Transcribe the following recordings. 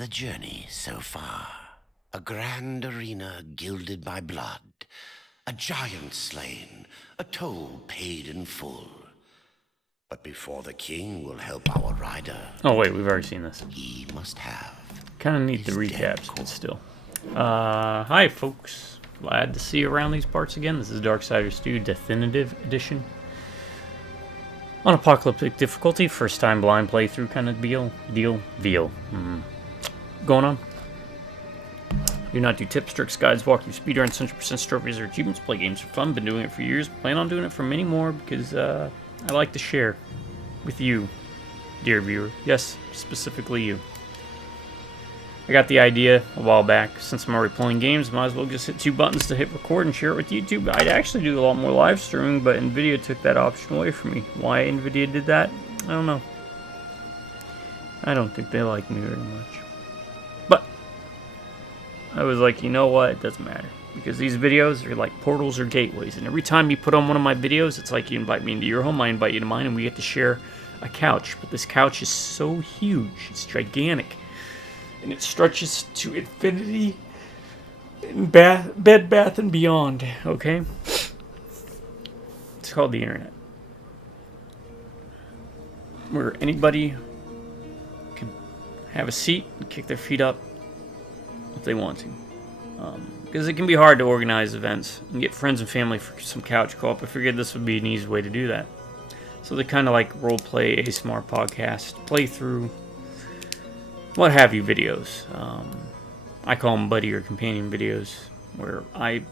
The journey so far. A grand arena gilded by blood. A giant slain. A toll paid in full. But before the king will help our rider... Oh wait, we've already seen this. He must have... Kind of need the recaps, but still. Hi folks. Glad to see you around these parts again. This is Darksiders 2 Definitive Edition. On Apocalyptic Difficulty, first time blind playthrough kind of deal. Going on. Do not do tips, tricks, guides, walkthroughs, speedruns, 100% trophies, or achievements. Play games for fun. Been doing it for years. Plan on doing it for many more because I like to share with you, dear viewer. Yes, specifically you. I got the idea a while back. Since I'm already playing games, might as well just hit 2 buttons to hit record and share it with YouTube. I'd actually do a lot more live streaming, but Nvidia took that option away from me. Why Nvidia did that? I don't know. I don't think they like me very much. But I was like, you know what? It doesn't matter. Because these videos are like portals or gateways. And every time you put on one of my videos, it's like you invite me into your home, I invite you to mine, and we get to share a couch. But this couch is so huge. It's gigantic. And it stretches to infinity and Bed Bath and Beyond, okay? It's called the internet. Where anybody can have a seat and kick their feet up if they want to. Because it can be hard to organize events and get friends and family for some couch co-op. I figured this would be an easy way to do that. So they kind of like roleplay, ASMR podcast, playthrough, what have you videos. I call them buddy or companion videos, where I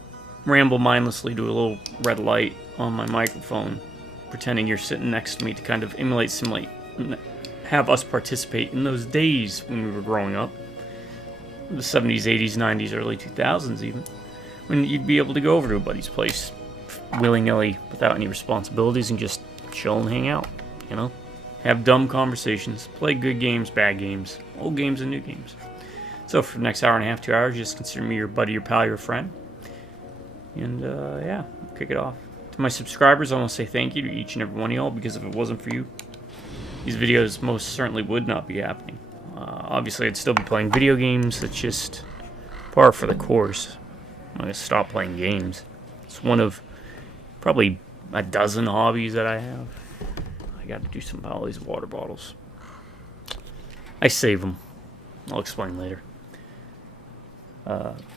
ramble mindlessly to a little red light on my microphone, pretending you're sitting next to me to kind of simulate, and have us participate in those days when we were growing up. The 70s, 80s, 90s, early 2000s even, when you'd be able to go over to a buddy's place willy-nilly without any responsibilities and just chill and hang out, you know? Have dumb conversations, play good games, bad games, old games and new games. So for the next hour and a half, 2 hours, just consider me your buddy, your pal, your friend. And yeah, I'll kick it off. To my subscribers, I want to say thank you to each and every one of y'all, because if it wasn't for you, these videos most certainly would not be happening. Obviously, I'd still be playing video games. It's just par for the course. I'm going to stop playing games. It's one of probably a dozen hobbies that I have. I got to do some about all these water bottles. I save them. I'll explain later.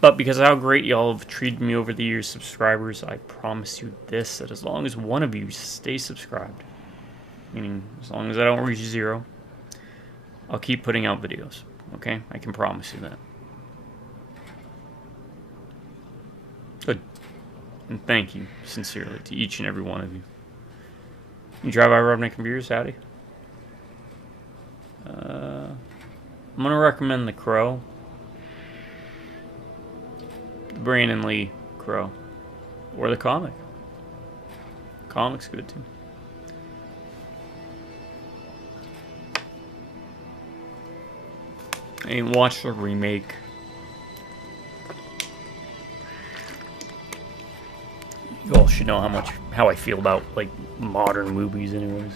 But because of how great y'all have treated me over the years, subscribers, I promise you this, that as long as one of you stays subscribed, meaning as long as I don't reach 0, I'll keep putting out videos. Okay? I can promise you that. Good. And thank you, sincerely, to each and every one of you. You drive by Rubnik Computers, howdy. I'm going to recommend The Crow. The Brandon Lee Crow. Or the comic. The comic's good, too. I ain't watched the remake. You all should know how I feel about, like, modern movies anyways.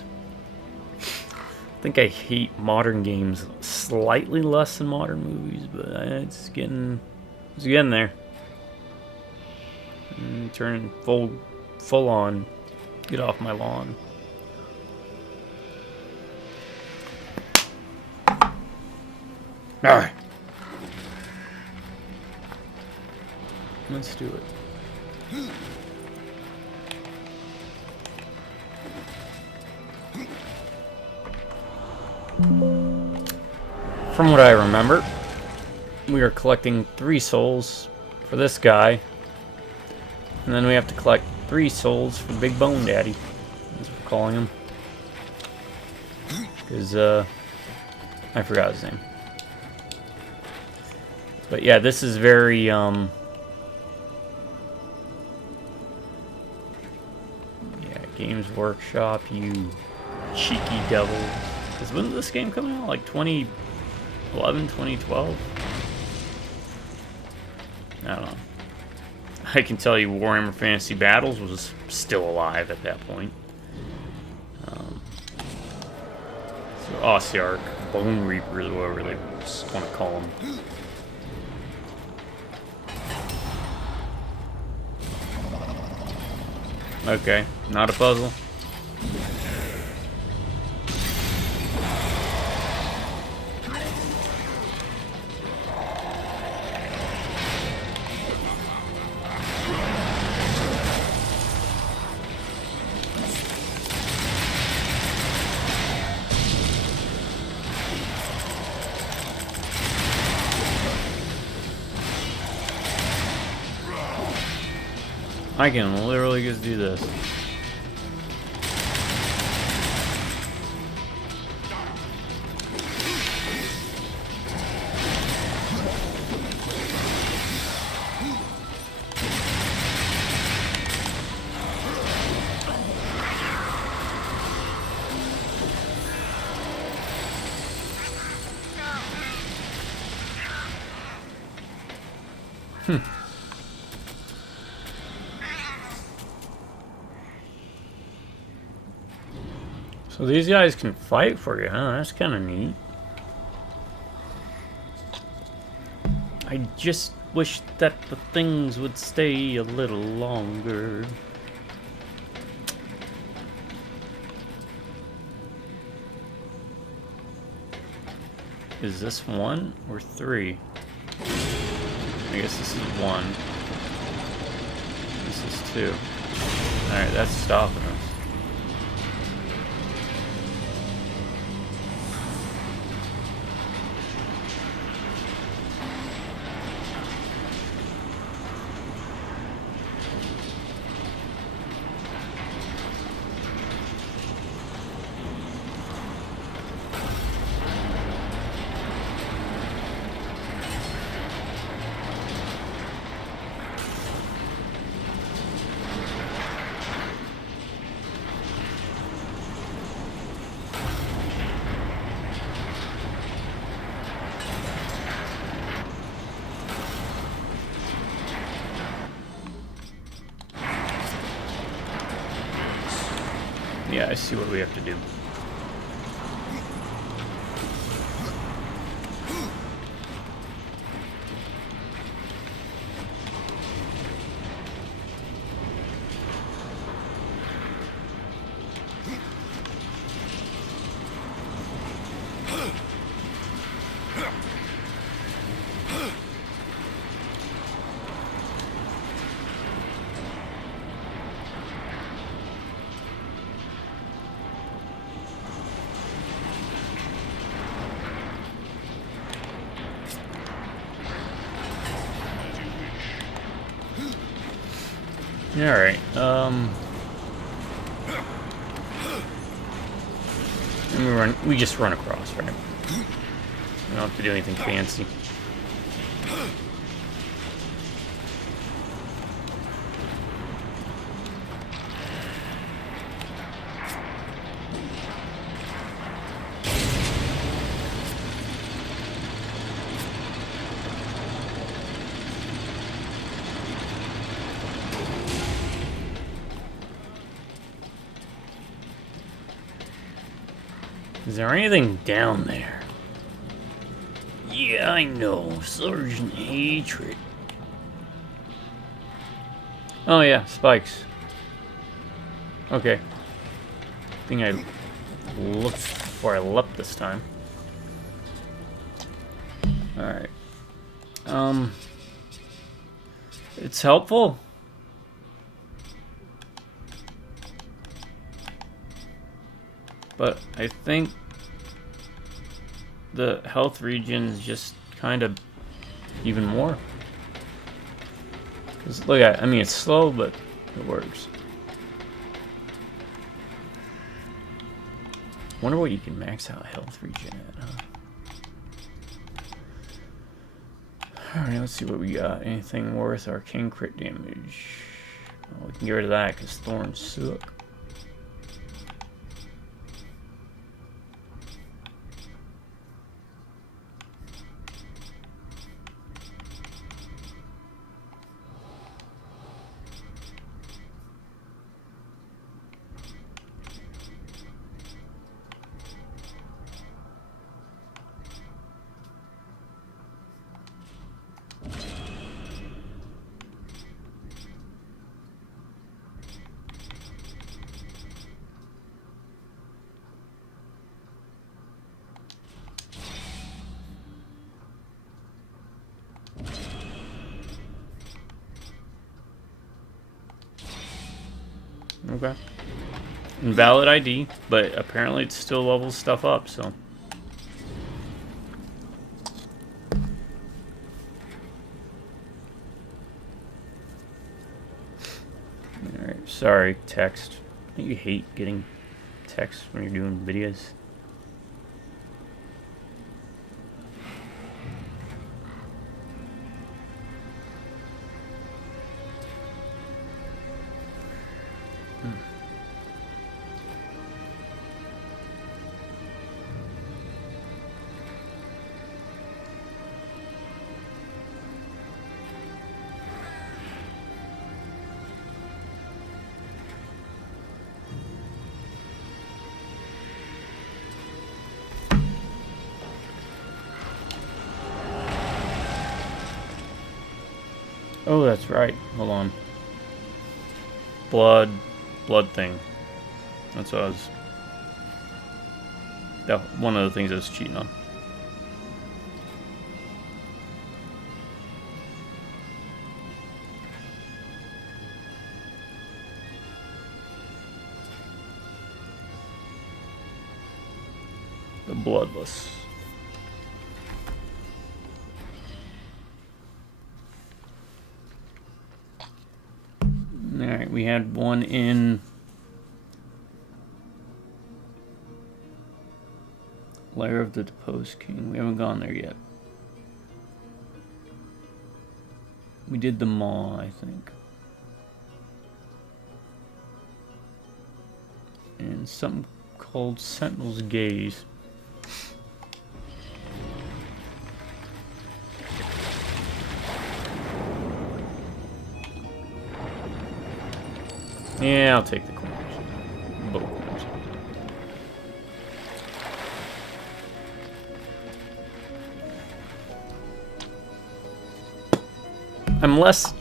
I think I hate modern games slightly less than modern movies, but it's getting there. Turning full on. Get off my lawn. Alright. Let's do it. From what I remember, we are collecting 3 souls for this guy. And then we have to collect 3 souls for Big Bone Daddy. That's what we're calling him. Because, I forgot his name. But yeah, this is very, yeah, Games Workshop, you cheeky devils. Because when did this game come out? Like 2011, 2012? I don't know. I can tell you Warhammer Fantasy Battles was still alive at that point. So Ossiarch, Bone Reapers, whatever they want to call them. Okay, not a puzzle. I can literally just do this. So these guys can fight for you, huh? That's kind of neat. I just wish that the things would stay a little longer. Is this 1 or 3? I guess this is 1. This is 2. Alright, that's stopping us. Yeah, I see what we have to do. Alright, we just run across, right? We don't have to do anything fancy. Is there anything down there? Yeah, I know. Surgeon hatred. Oh yeah, spikes. Okay. I think I looked before I leapt this time. Alright. It's helpful. But I think the health regen is just kind of even more. 'Cause look at it, I mean, it's slow, but it works. Wonder what you can max out health regen at, huh? Alright, let's see what we got. Anything worth arcane crit damage? Oh, we can get rid of that because thorns suck. Okay. Invalid ID, but apparently it still levels stuff up, so. Alright, sorry, text. You hate getting text when you're doing videos. Oh, that's right. Hold on. Blood thing. That's what I was... That one of the things I was cheating on. The bloodless. Alright, we had one in Lair of the Deposed King. We haven't gone there yet. We did the Maw, I think. And something called Sentinel's Gaze. Yeah, I'll take the corners. Both corners. I'm less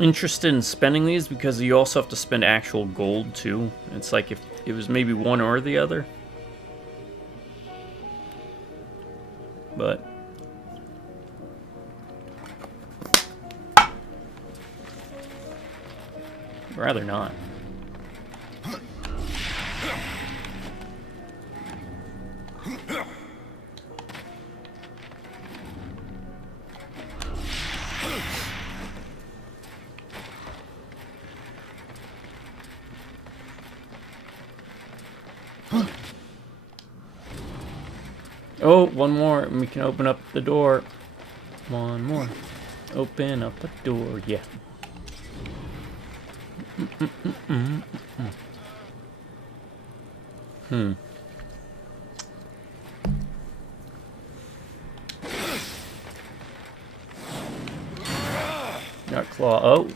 interested in spending these because you also have to spend actual gold too. It's like if it was maybe one or the other. But rather not. Oh, one more, and we can open up the door. One more. Open up a door, yeah. Got claw. Oh.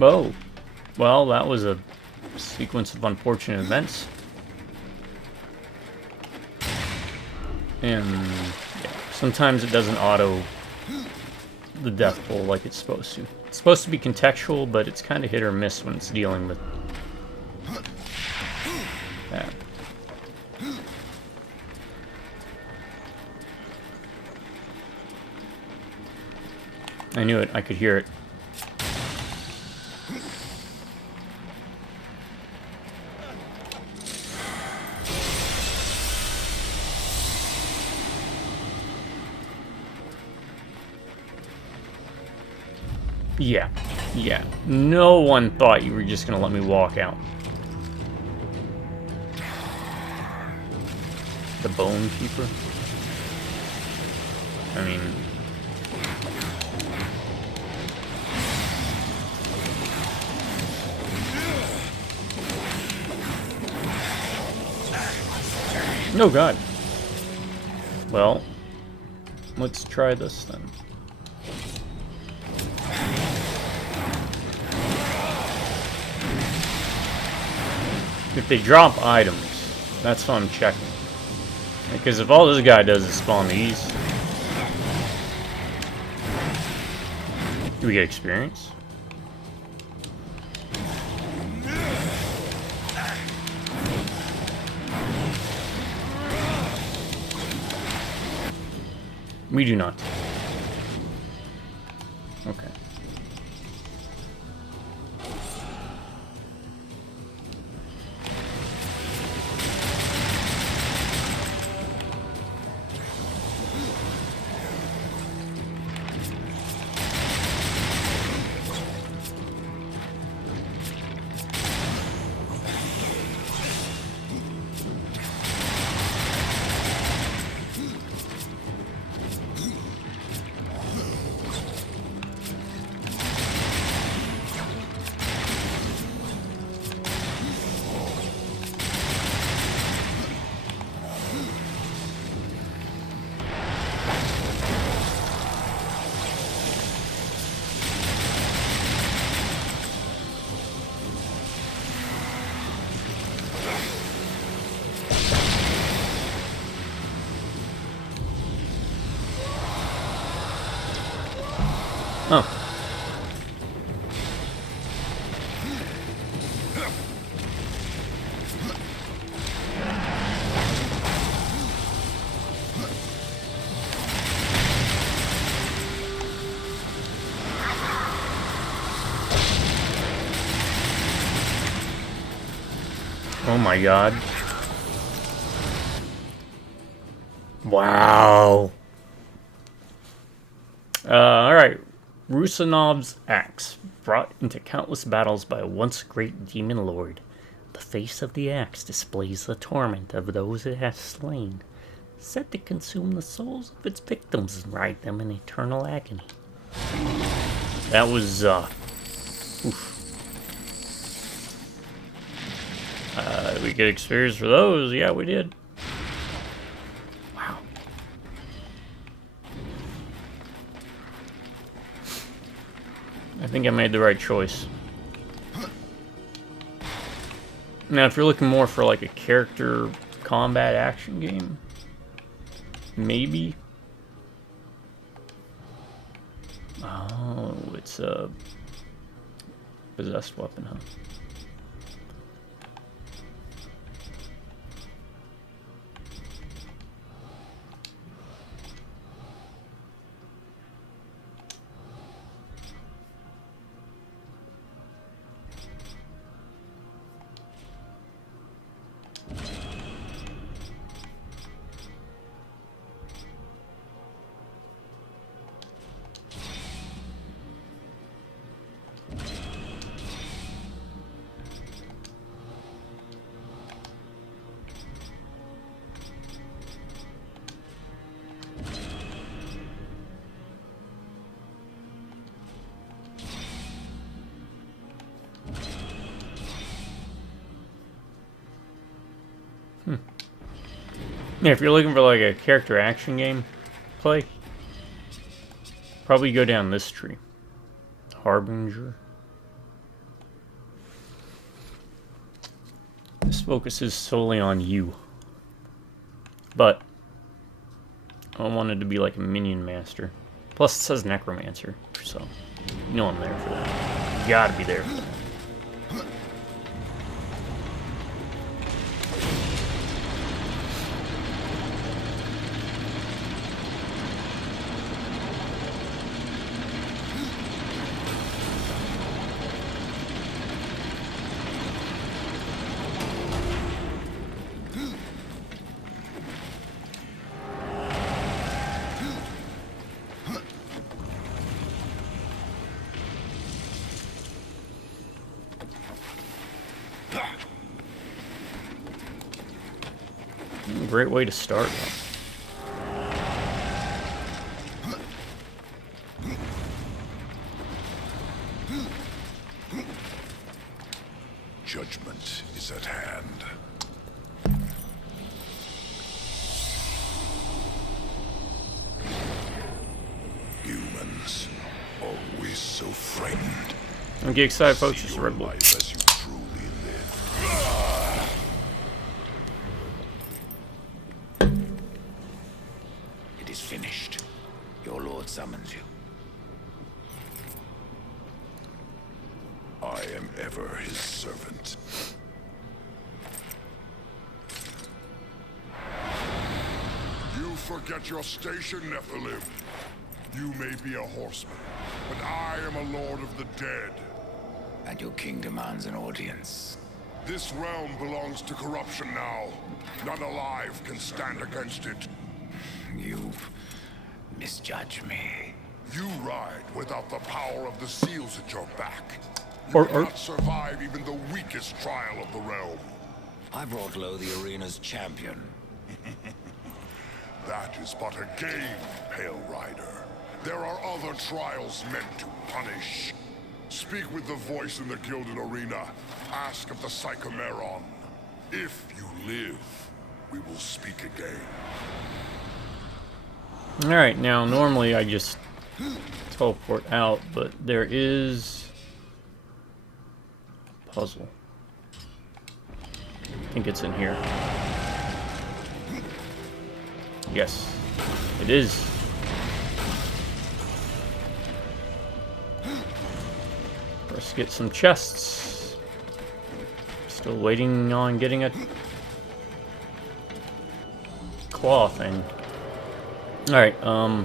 Oh. Well, that was a sequence of unfortunate events. And yeah, sometimes it doesn't auto the death pull like it's supposed to. It's supposed to be contextual, but it's kind of hit or miss when it's dealing with that. I knew it. I could hear it. Yeah. Yeah. No one thought you were just gonna let me walk out. The Bone Keeper? I mean... No, God. Well, let's try this then. If they drop items, that's what I'm checking. Because if all this guy does is spawn these... Do we get experience? We do not. Okay. Oh. Oh my god. Wow. Alright. Rusanov's axe, brought into countless battles by a once great demon lord. The face of the axe displays the torment of those it has slain, set to consume the souls of its victims and ride them in eternal agony. That was, oof. We get experience for those. Yeah, we did. Wow. I think I made the right choice. Now, if you're looking more for like a character combat action game, maybe. Oh, it's a possessed weapon, huh? Yeah, if you're looking for like a character action game play, probably go down this tree. Harbinger. This focuses solely on you. But I wanted to be like a minion master. Plus it says necromancer, so you know I'm there for that. You gotta be there for that. Great way to start. Judgment is at hand. Humans, always so frightened. Don't get excited, folks. Just Red Bull. Life as you truly live. It is finished. Your lord summons you. I am ever his servant. You forget your station, Nephilim. You may be a horseman, but I am a lord of the dead. And your king demands an audience. This realm belongs to corruption now. None alive can stand against it. You misjudge me. You ride without the power of the seals at your back. You Or- cannot survive even the weakest trial of the realm. I brought low the arena's champion. That is but a game, Pale Rider. There are other trials meant to punish. Speak with the voice in the Gilded Arena. Ask of the Psychomeron. If you live, we will speak again. Alright, now normally I just teleport out, but there is a puzzle. I think it's in here. Yes, it is. for us to get some chests. Still waiting on getting a claw thing. Alright, so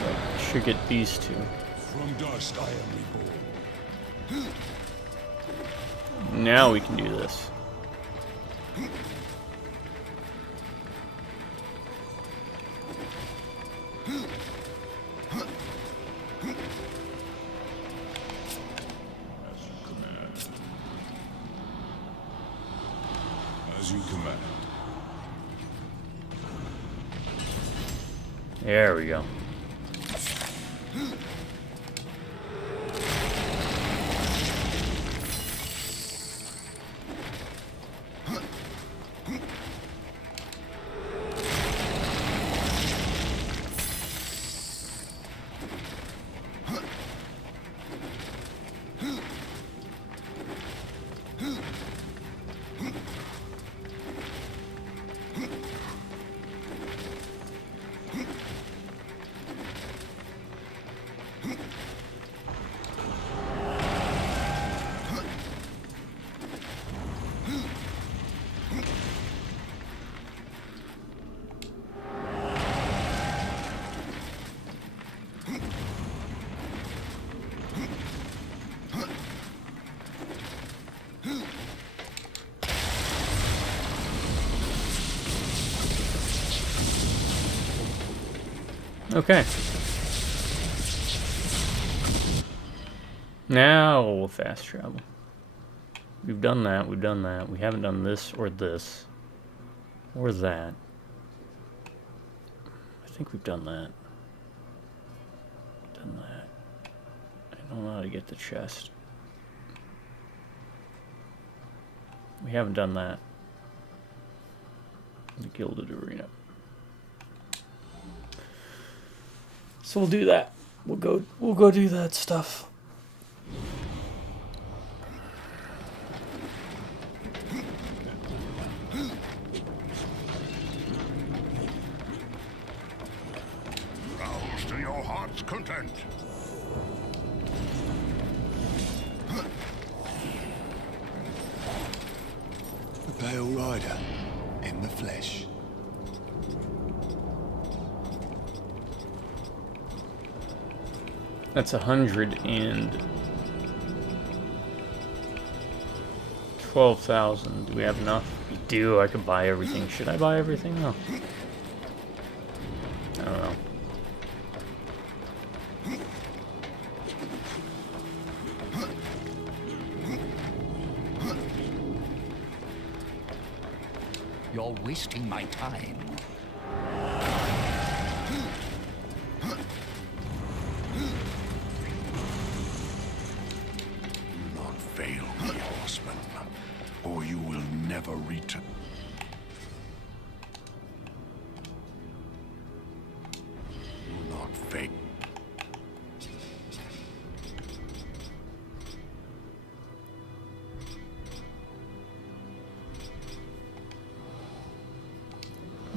I should get these two. From dust I am reborn. Now we can do this. As you command. There we go. Okay. Now we'll fast travel. We've done that, we've done that. We haven't done this or this. Or that. I think we've done that. Done that. I don't know how to get the chest. We haven't done that. The Gilded Arena. So we'll do that. We'll go do that stuff. Rouse to your heart's content. The Pale Rider in the flesh. That's 112,000. Do we have enough? We do. I could buy everything. Should I buy everything? No. I don't know. You're wasting my time. Fail me, horseman, or you will never return. Do not fail.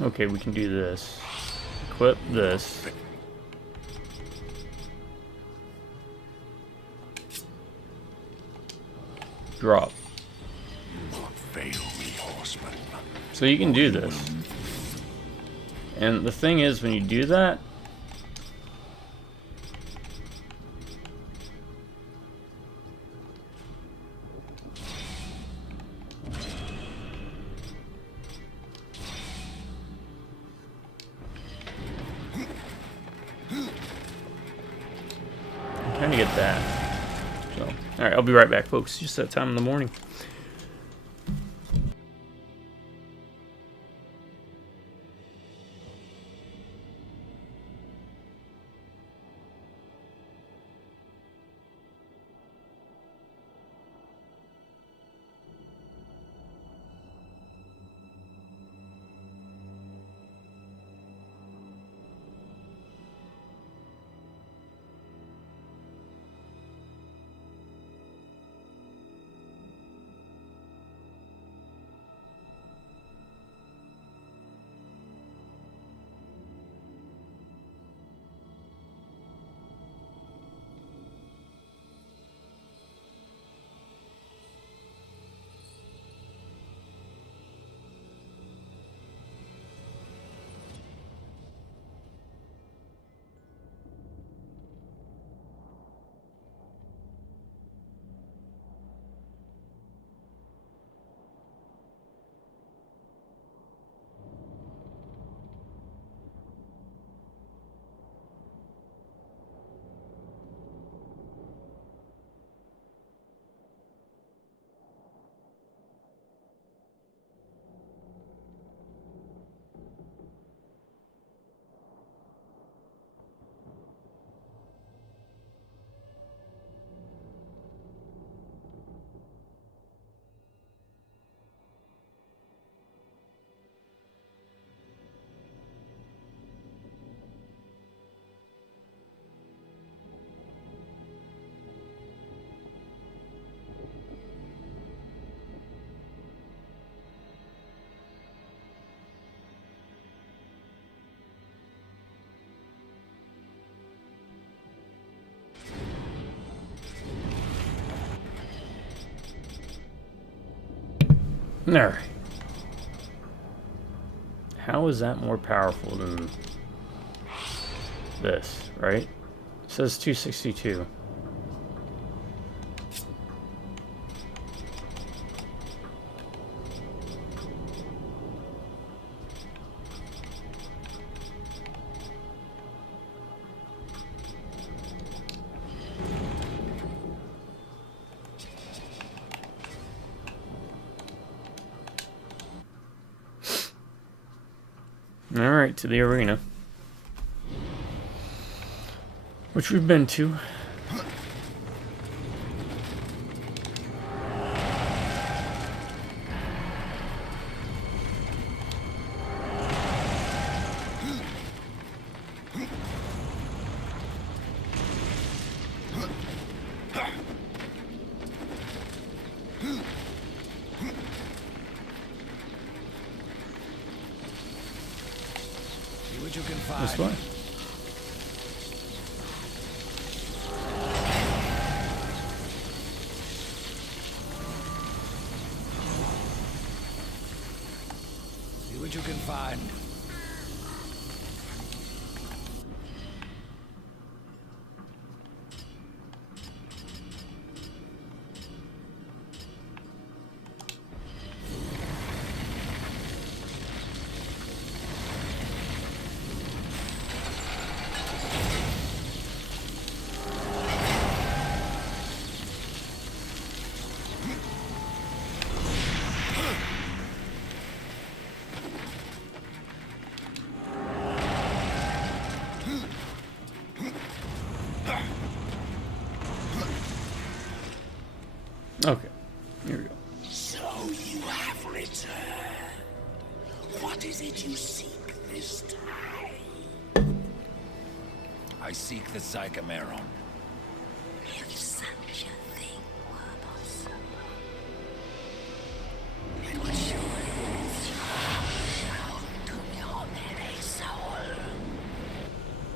Okay, we can do this. Equip this. Drop. Do not fail me, horseman. So you can do this. And the thing is, when you do that, I'm trying to get that. So, alright, I'll be right back, folks. Just that time in the morning. Alright. How is that more powerful than this, right? It says 262. Alright, to the arena. Which we've been to. What you can find. This way. See what you can find. Okay, here we go. So you have returned. What is it you seek this time? I seek the Psychomeron. If such a thing were possible, it would surely be shown to your very soul.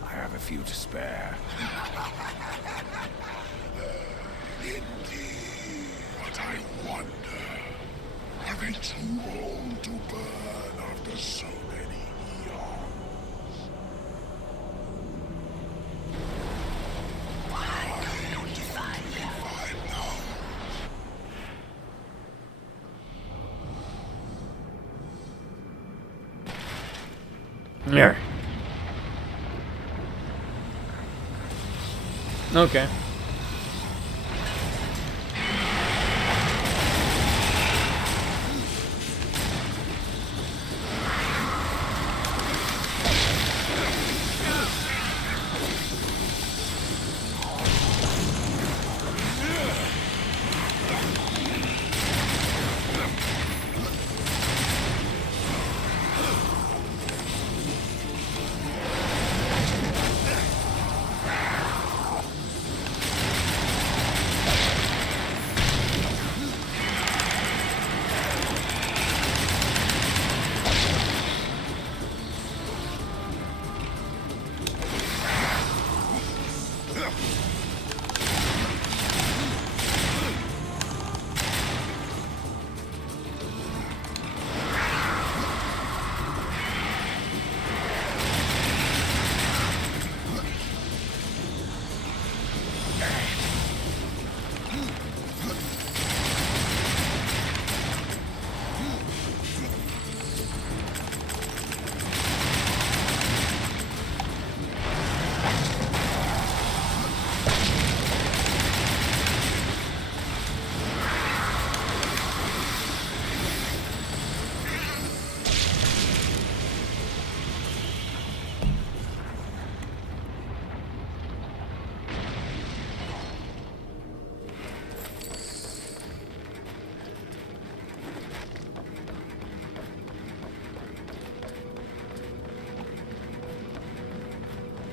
I have a few to spare. Indeed. But I wonder, are they too old to burn after so many eons? Why don't you find them? Find out. There. Okay.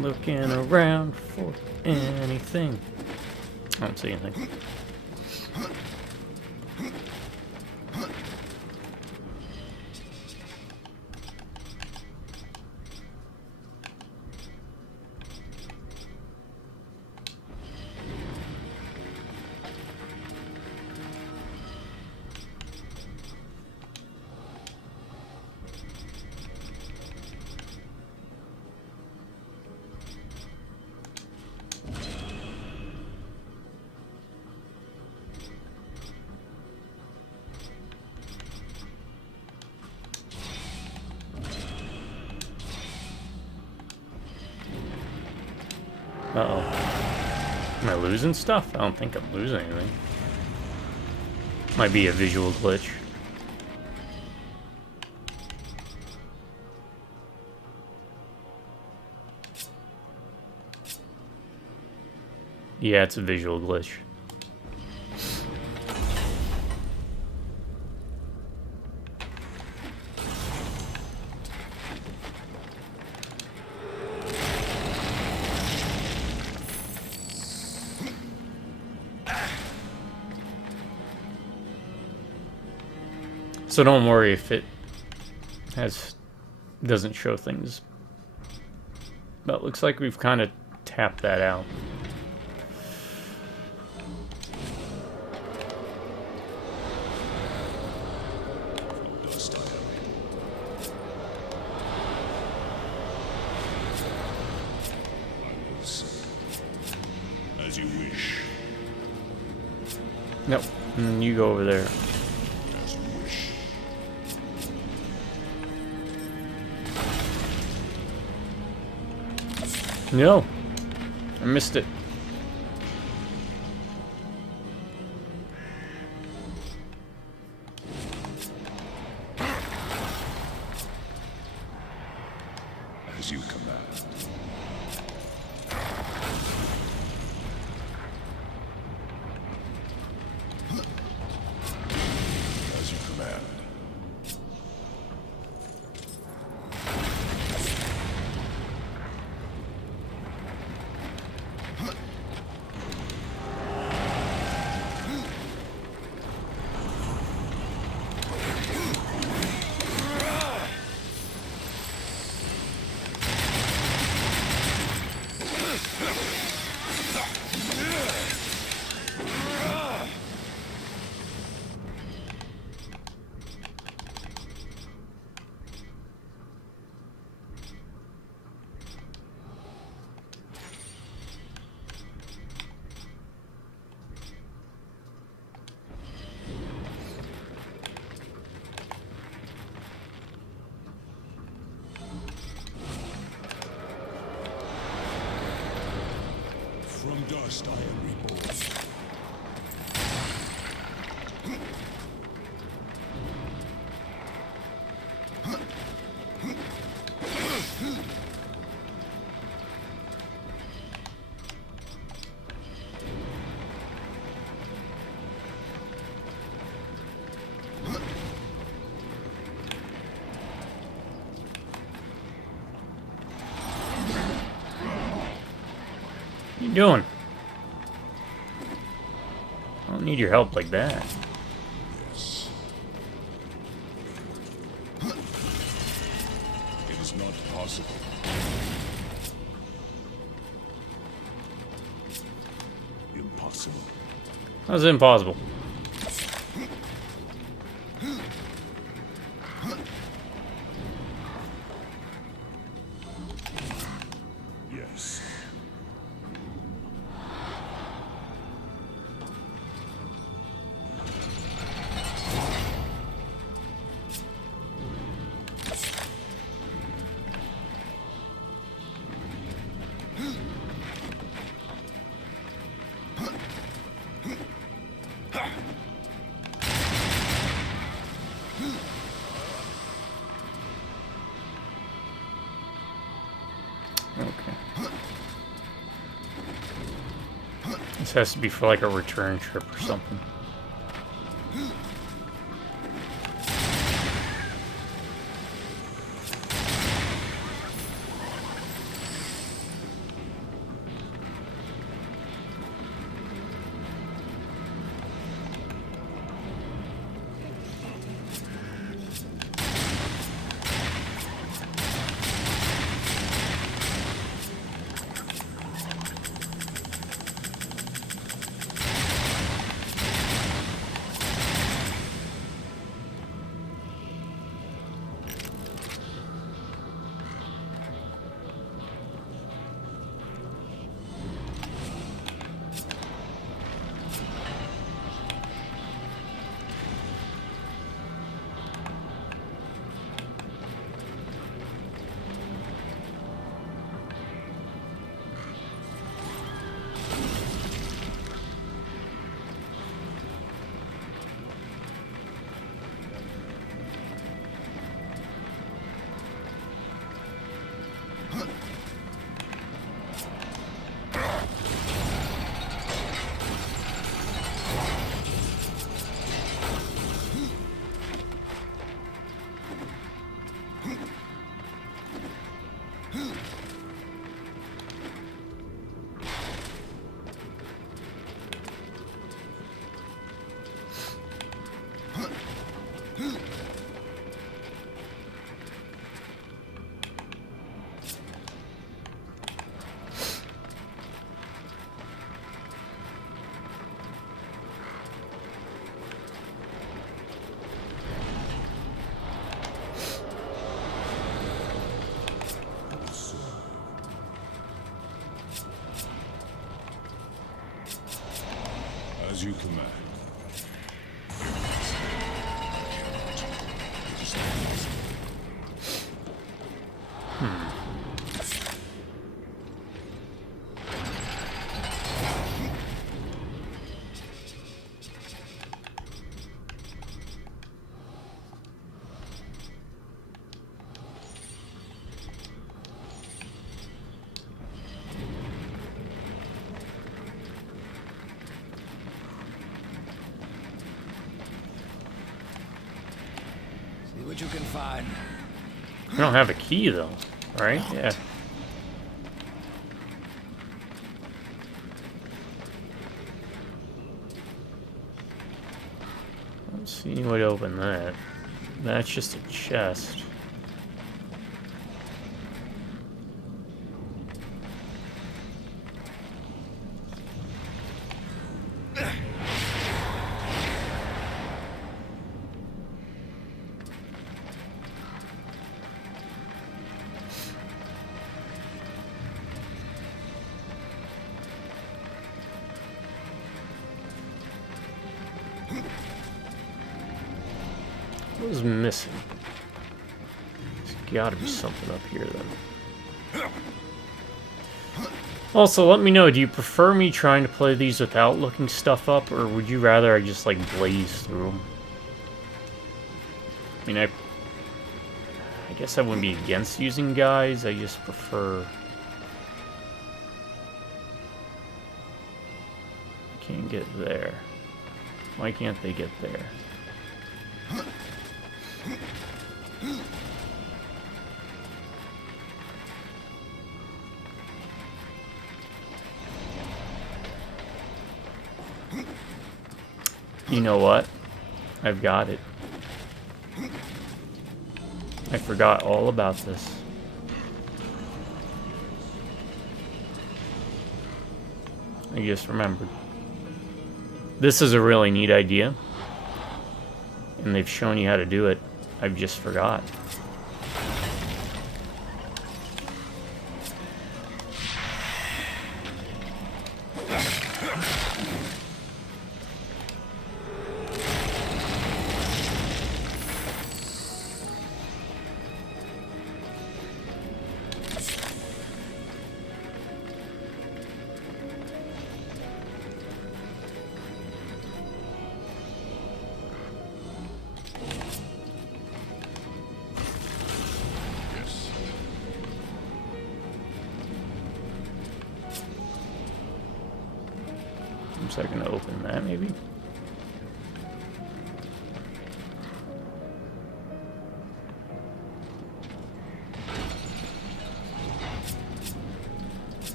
Looking around for anything. I don't see anything. Uh-oh. Am I losing stuff? I don't think I'm losing anything. Might be a visual glitch. Yeah, it's a visual glitch. So don't worry if it doesn't show things. But it looks like we've kind of tapped that out. As you wish. Nope. You go over there. As you wish. No. I missed it. As you command. As you command. From dust I am reborn. What are you doing? I don't need your help like that. Yes. It is not possible. Impossible. How's it impossible? Yes. Okay. This has to be for like a return trip or something. As you command. See what you can find. I don't have a key though, right? Yeah. Let's see what opened that. That's just a chest. What was missing? There's gotta be something up here then. Also, let me know, do you prefer me trying to play these without looking stuff up, or would you rather I just, like, blaze through them? I mean, I guess I wouldn't be against using guides, I just prefer... I can't get there. Why can't they get there? You know what? I've got it. I forgot all about this. I just remembered. This is a really neat idea. And they've shown you how to do it. I've just forgot. So I can open that, maybe?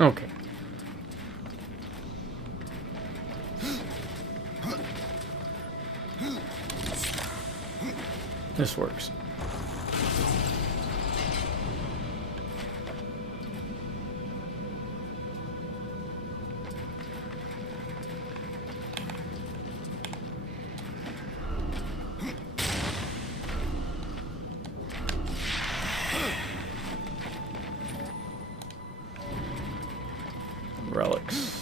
Okay. This works. Relics.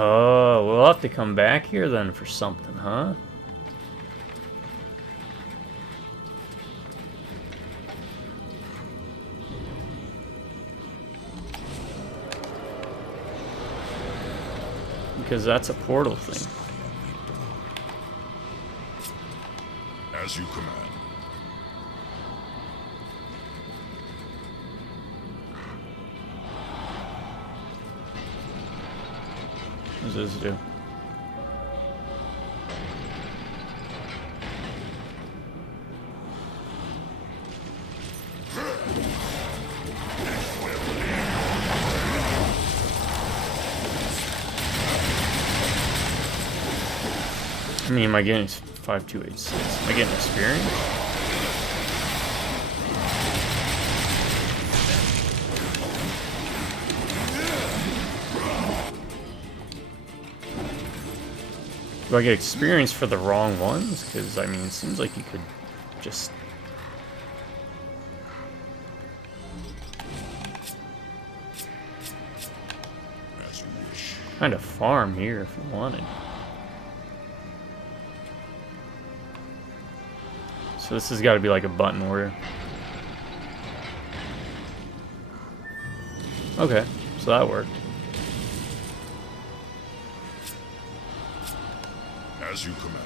Oh, we'll have to come back here then for something, huh? because that's a portal thing. As you command. What does this do? I mean, am I getting 5286? Am I getting experience? Do I get experience for the wrong ones? Because, I mean, it seems like you could just... As you wish. kind of farm here if you wanted. So this has got to be like a button where... Okay, so that worked. As you command.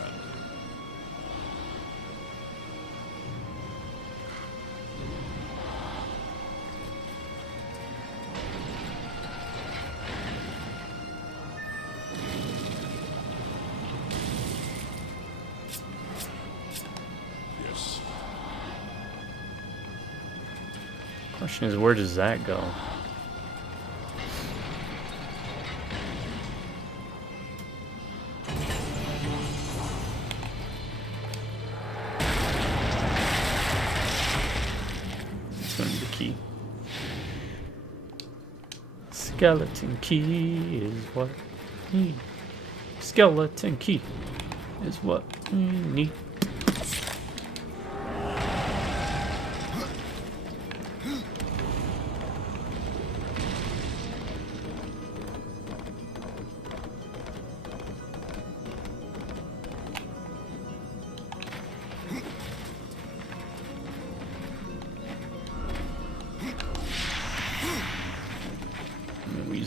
Yes. Question is, where does that go? Skeleton key is what we need. Skeleton key is what we need.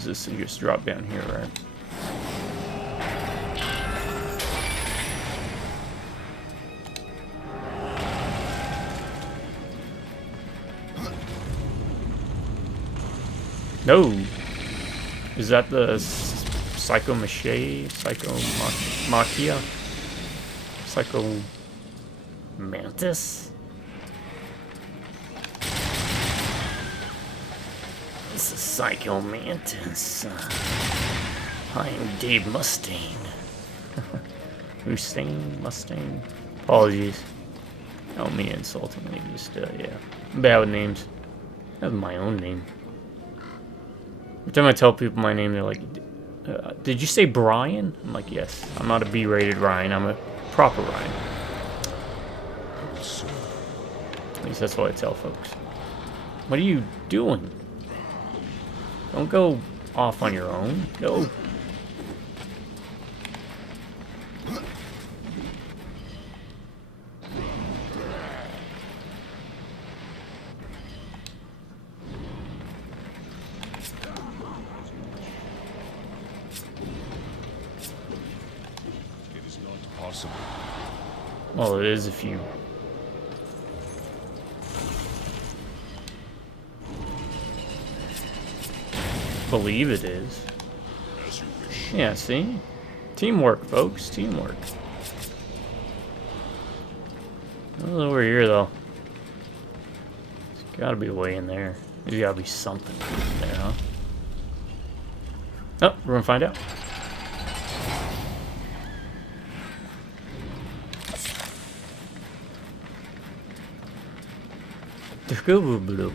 This and just drop down here, right? No! Is that the Psycho-Mache? Psycho-Machia? Psycho-Mantis? This is Psycho-Mantis. I am Dave Mustaine. Mustang. Apologies. Oh, me insulting me. Just, yeah. I'm bad with names. I have my own name. Every time I tell people my name, they're like, did you say Brian? I'm like, yes. I'm not a B-rated Ryan. I'm a proper Ryan. At least that's what I tell folks. What are you doing? Don't go off on your own. No. It is not possible. Well, it is if you... believe it is. As you wish. Yeah, see? Teamwork, folks. Teamwork. Well, over here, though. There's gotta be a way in there. There's gotta be something in there, huh? Oh, we're gonna find out. Blue.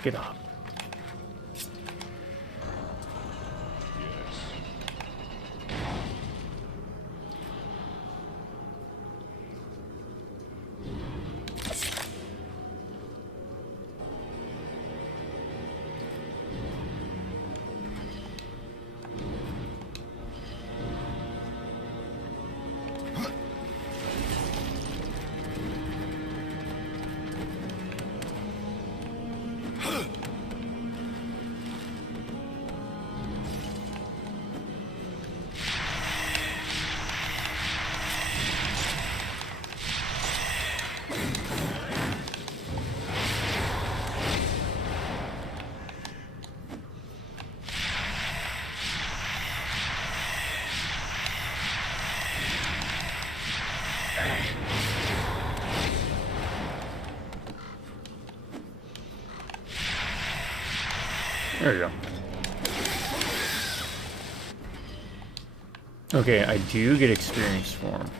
Suck it up. There we go. Okay, I do get experience for him.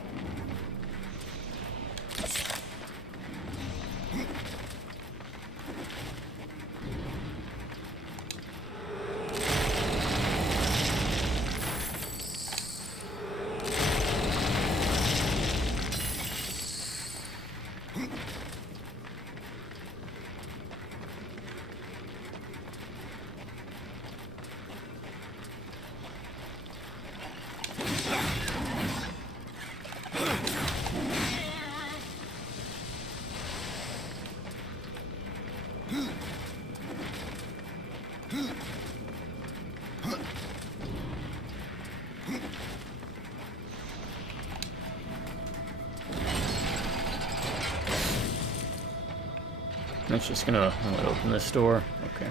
It's just gonna open this door. Okay.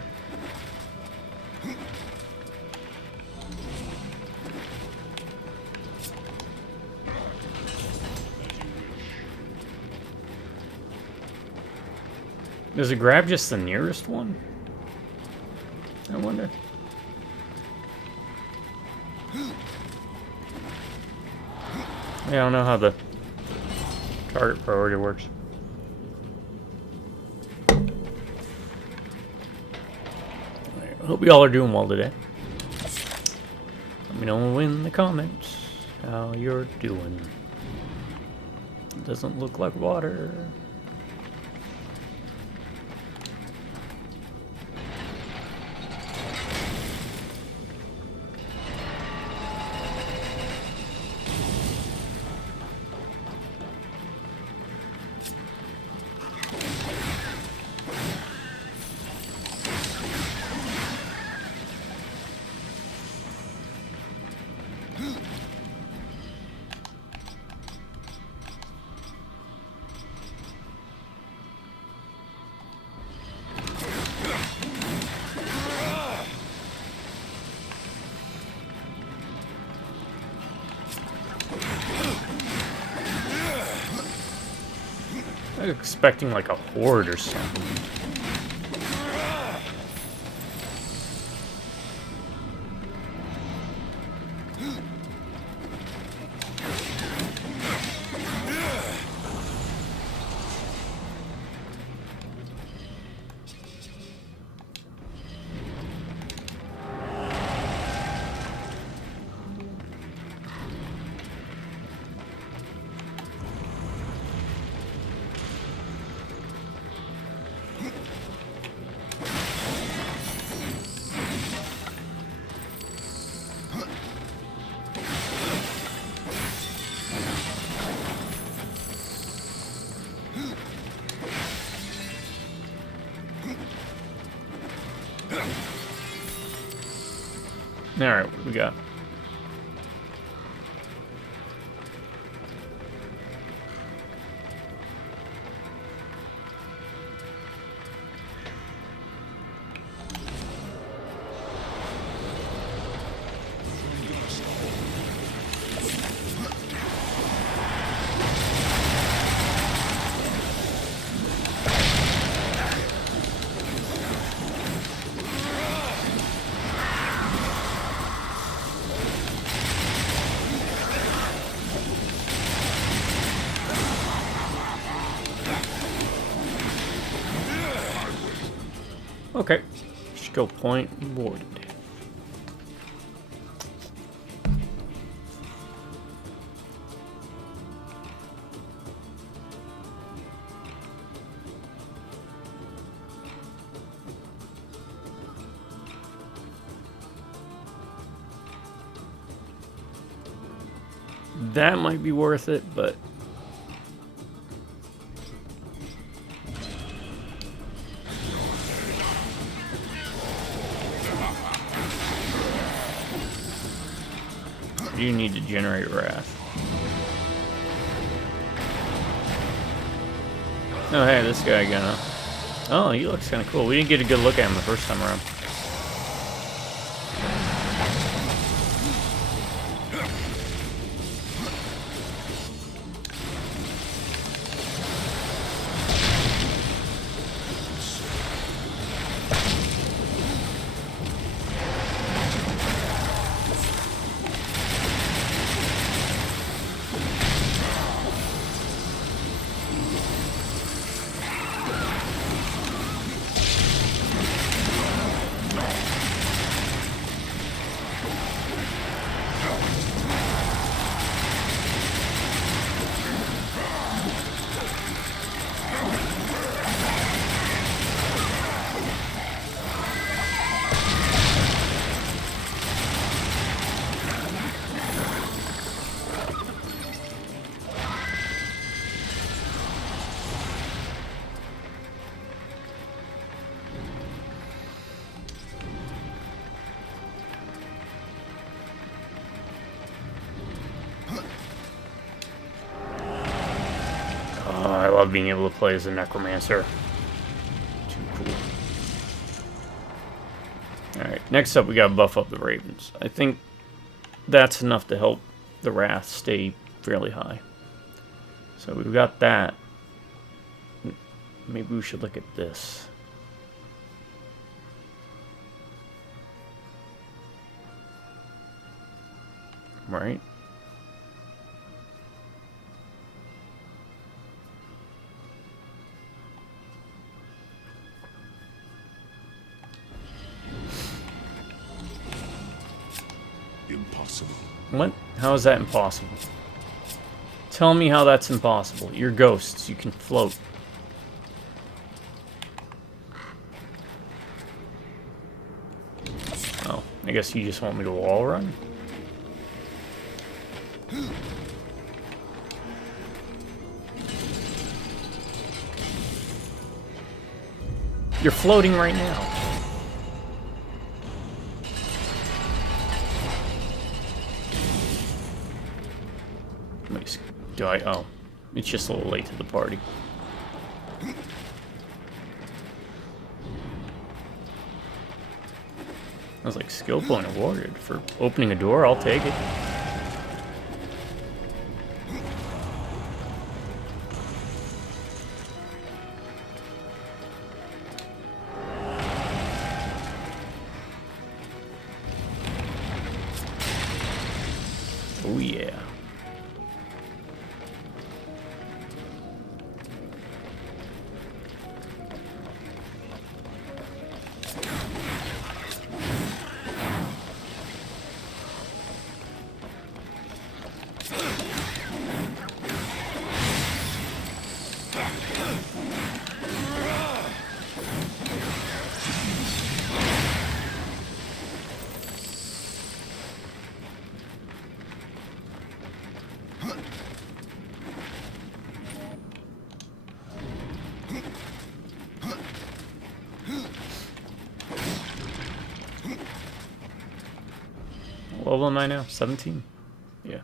Does it grab just the nearest one? I wonder. Yeah, I don't know how the target priority works. I hope y'all are doing well today. Let me know in the comments how you're doing. It doesn't look like water. I was expecting like a horde or something. Alright, what do we got? Okay. Skill point awarded. That might be worth it, but you need to generate wrath. Oh, hey, this guy gonna. Oh, he looks kind of cool. We didn't get a good look at him the first time around. I love being able to play as a necromancer. Too cool. Alright, next up we gotta buff up the ravens. I think that's enough to help the wrath stay fairly high. So we've got that. Maybe we should look at this. Right? Impossible. What? How is that impossible? Tell me how that's impossible. You're ghosts. You can float. Oh, I guess you just want me to wall run? You're floating right now. Do I? Oh, it's just a little late to the party. I was like, skill point awarded for opening a door. I'll take it. Oh yeah. What level am I now? 17? Yeah.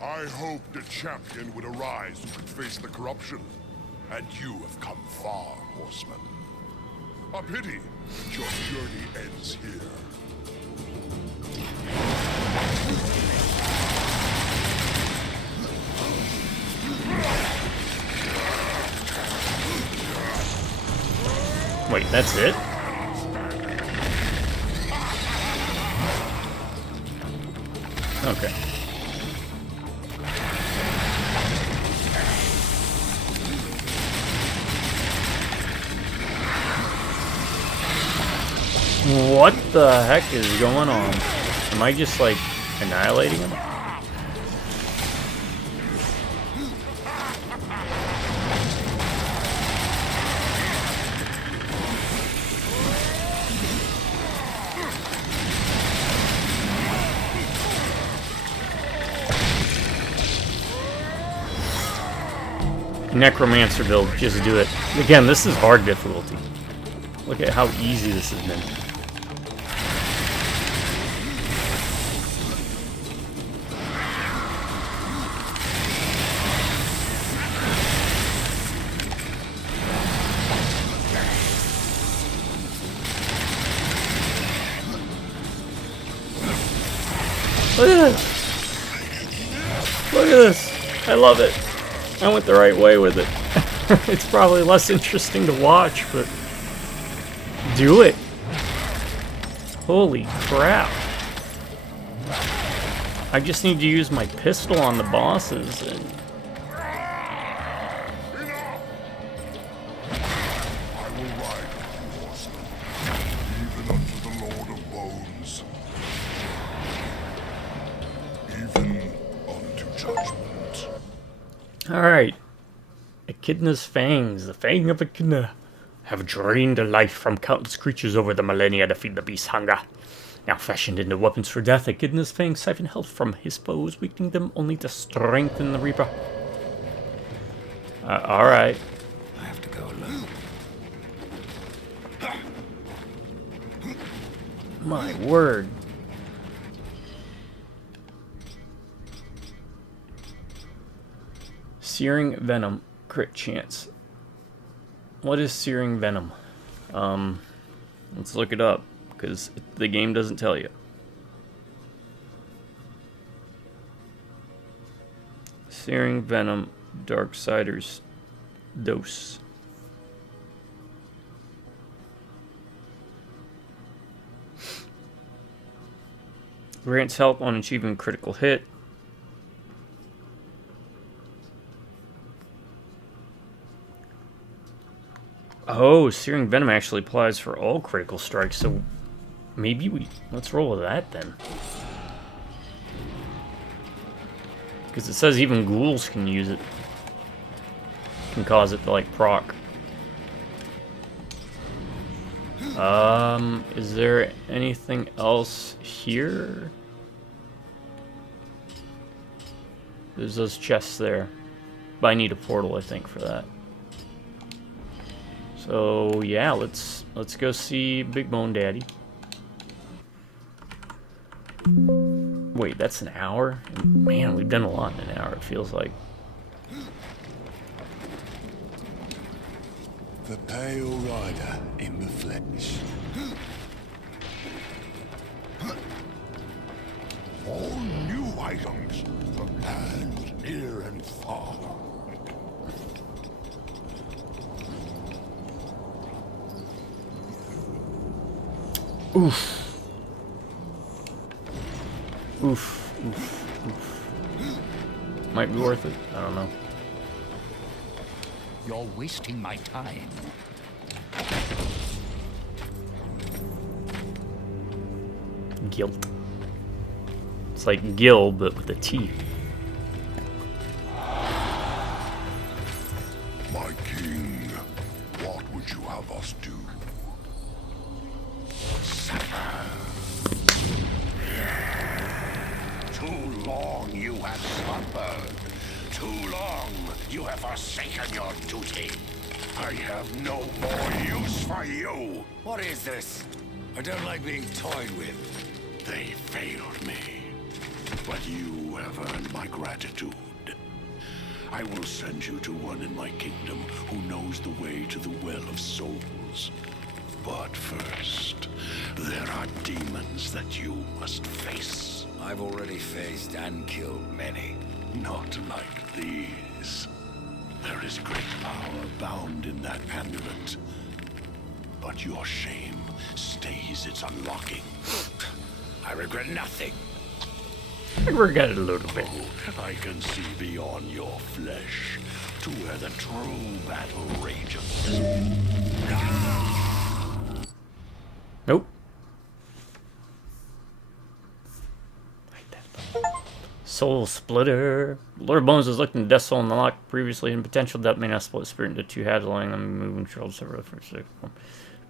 I hoped a champion would arise who could face the corruption. And you have come far, horseman. A pity that your journey ends here. Wait, that's it? Okay. What the heck is going on? Am I just like annihilating him? Necromancer build, just do it. Again, this is hard difficulty. Look at how easy this has been. Look at this! Look at this! I love it. I went the right way with it. It's probably less interesting to watch, but do it. Holy crap. I just need to use my pistol on the bosses and I will ride with you, horseman, even unto the Lord of Bones. Even unto judgment. Alright. Echidna's fangs, the fang of Echidna, have drained life from countless creatures over the millennia to feed the beast's hunger. Now fashioned into weapons for death, Echidna's fangs siphon health from his foes, weakening them only to strengthen the Reaper. Alright. I have to go alone. My word. Searing Venom. Crit chance. What is Searing Venom? Let's look it up, because the game doesn't tell you. Searing Venom, Darksiders, dose. Grants help on achieving critical hit. Oh, Searing Venom actually applies for all critical strikes, so maybe let's roll with that then. Because it says even ghouls can use it. Can cause it to, like, proc. Is there anything else here? There's those chests there. But I need a portal, I think, for that. So yeah, let's go see Big Bone Daddy. Wait, that's an hour? Man, we've done a lot in an hour, it feels like. The Pale Rider in the flesh. All new items from lands near and far. Oof. Oof. Oof. Oof. Might be worth it. I don't know. You're wasting my time. Guilt. It's like Gil, but with a T. My king, what would you have us do? Too long you have slumbered. Too long you have forsaken your duty. I have no more use for you. What is this? I don't like being toyed with. They failed me. but you have earned my gratitude. I will send you to one in my kingdom who knows the way to the Well of Souls. But first, there are demons that you must face. I've already faced and killed many. Not like these. There is great power bound in that amulet. But your shame stays its unlocking. I regret nothing. I regret it a little bit. Oh, I can see beyond your flesh to where the true battle rages. Nope. Soul Splitter. Lord Bones was looking to Death Soul in the lock previously, and potential that may not split spirit into two halves, allowing them to move and control several for a second form,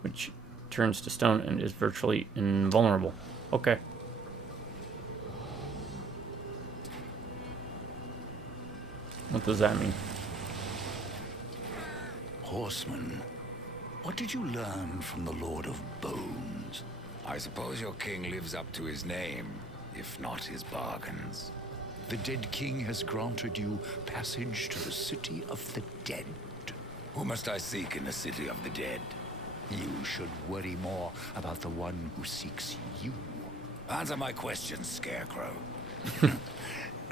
which turns to stone and is virtually invulnerable. Okay. What does that mean? Horseman, what did you learn from the Lord of Bones? I suppose your king lives up to his name, if not his bargains. The dead king has granted you passage to the city of the dead. Who must I seek in the city of the dead? You should worry more about the one who seeks you. Answer my question, Scarecrow.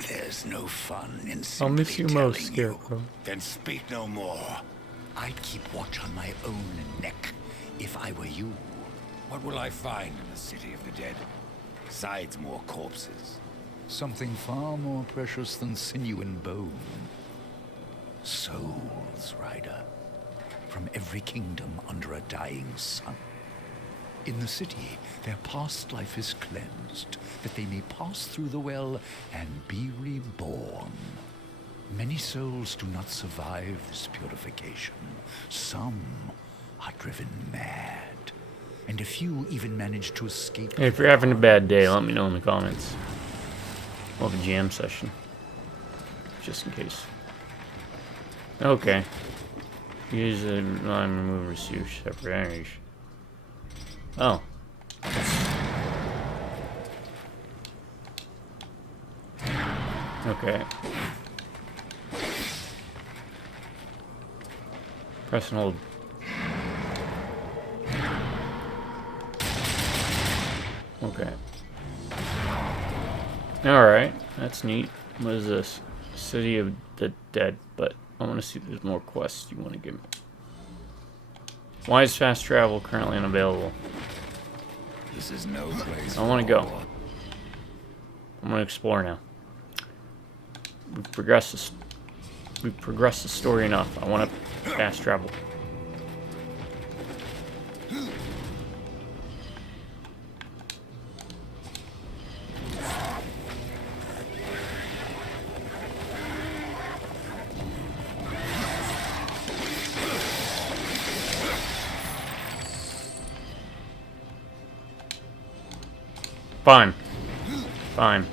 There's no fun in I'll miss simply you telling most, Scarecrow. Then speak no more. I'd keep watch on my own neck if I were you. What will I find in the city of the dead? Besides more corpses. Something far more precious than sinew and bone. Souls, Rider. From every kingdom under a dying sun. In the city, their past life is cleansed, that they may pass through the well and be reborn. Many souls do not survive this purification. Some are driven mad, and a few even manage to escape. Hey, if you're having a bad day, let me know in the comments. We'll have a jam session. Just in case. Okay. Use a non-remover receiver separate energy. Oh. Okay. Press and hold. Okay. Alright, that's neat. What is this? City of the Dead, but I want to see if there's more quests you want to give me. Why is fast travel currently unavailable? This is no place. I want to go. I'm going to explore now. We've progressed the story enough. I want to fast travel. Fine. Fine.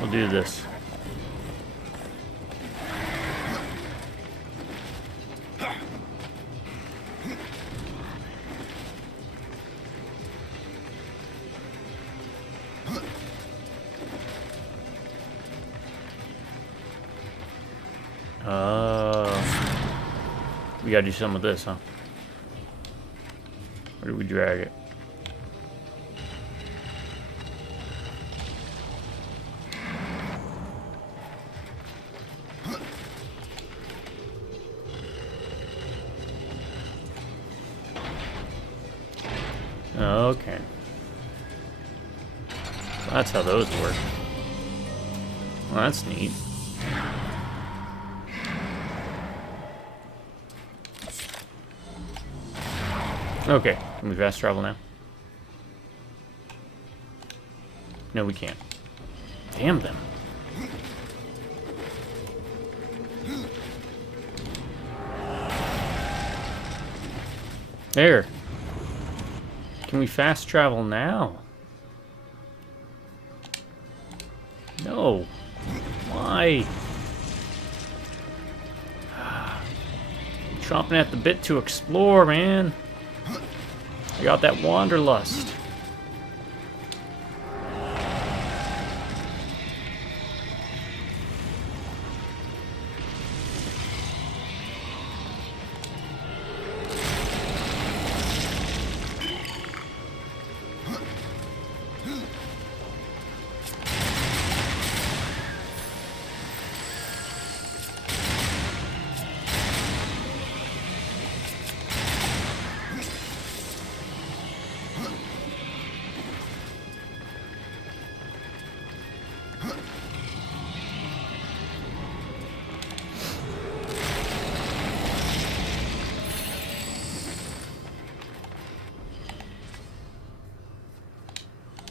We'll do this. We gotta do some of this, huh? Where do we drag it? Okay. That's how those work. Well, that's neat. Okay, can we fast travel now? No, we can't. Damn them. There. Can we fast travel now? No. Why? Chomping at the bit to explore, man. I got that wanderlust.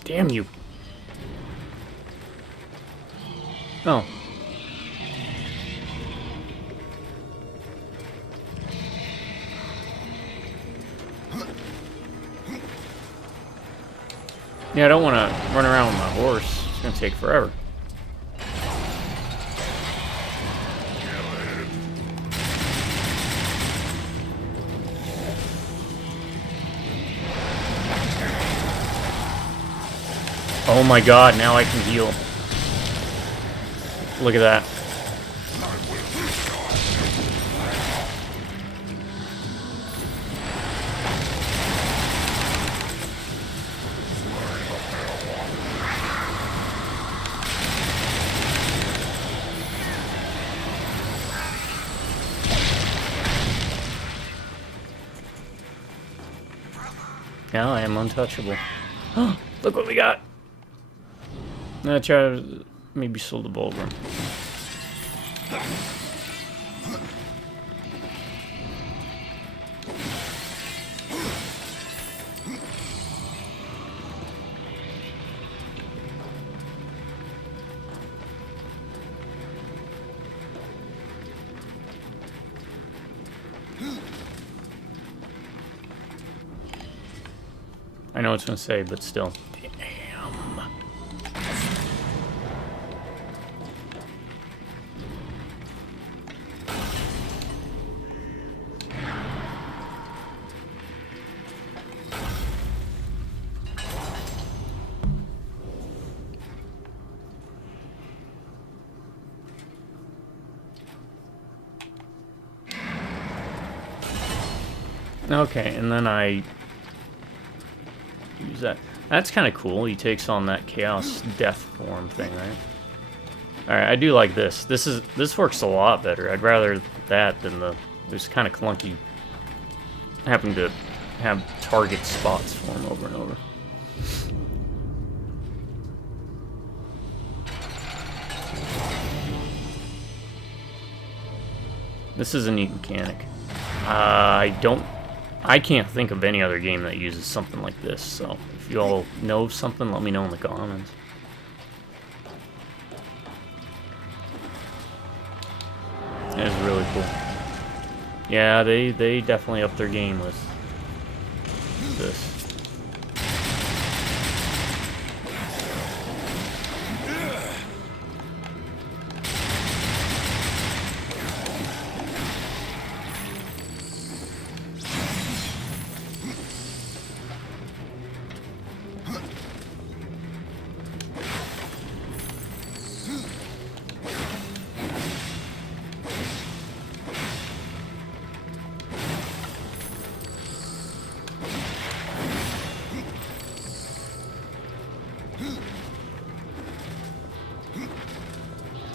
Damn you. Oh. Yeah, I don't want to run around with my horse. It's going to take forever. Oh my god, now I can heal. Look at that. Now I am untouchable. Look what we got! Now try to maybe soul the Bulgrim. I know what it's gonna say, but still. Okay, and then I use that. That's kind of cool. He takes on that chaos death form thing, right? All right, I do like this. This works a lot better. I'd rather that than the. It's kind of clunky having to have target spots form over and over. This is a neat mechanic. I can't think of any other game that uses something like this, so if you all know of something, let me know in the comments. That is really cool. Yeah, they definitely upped their game with this.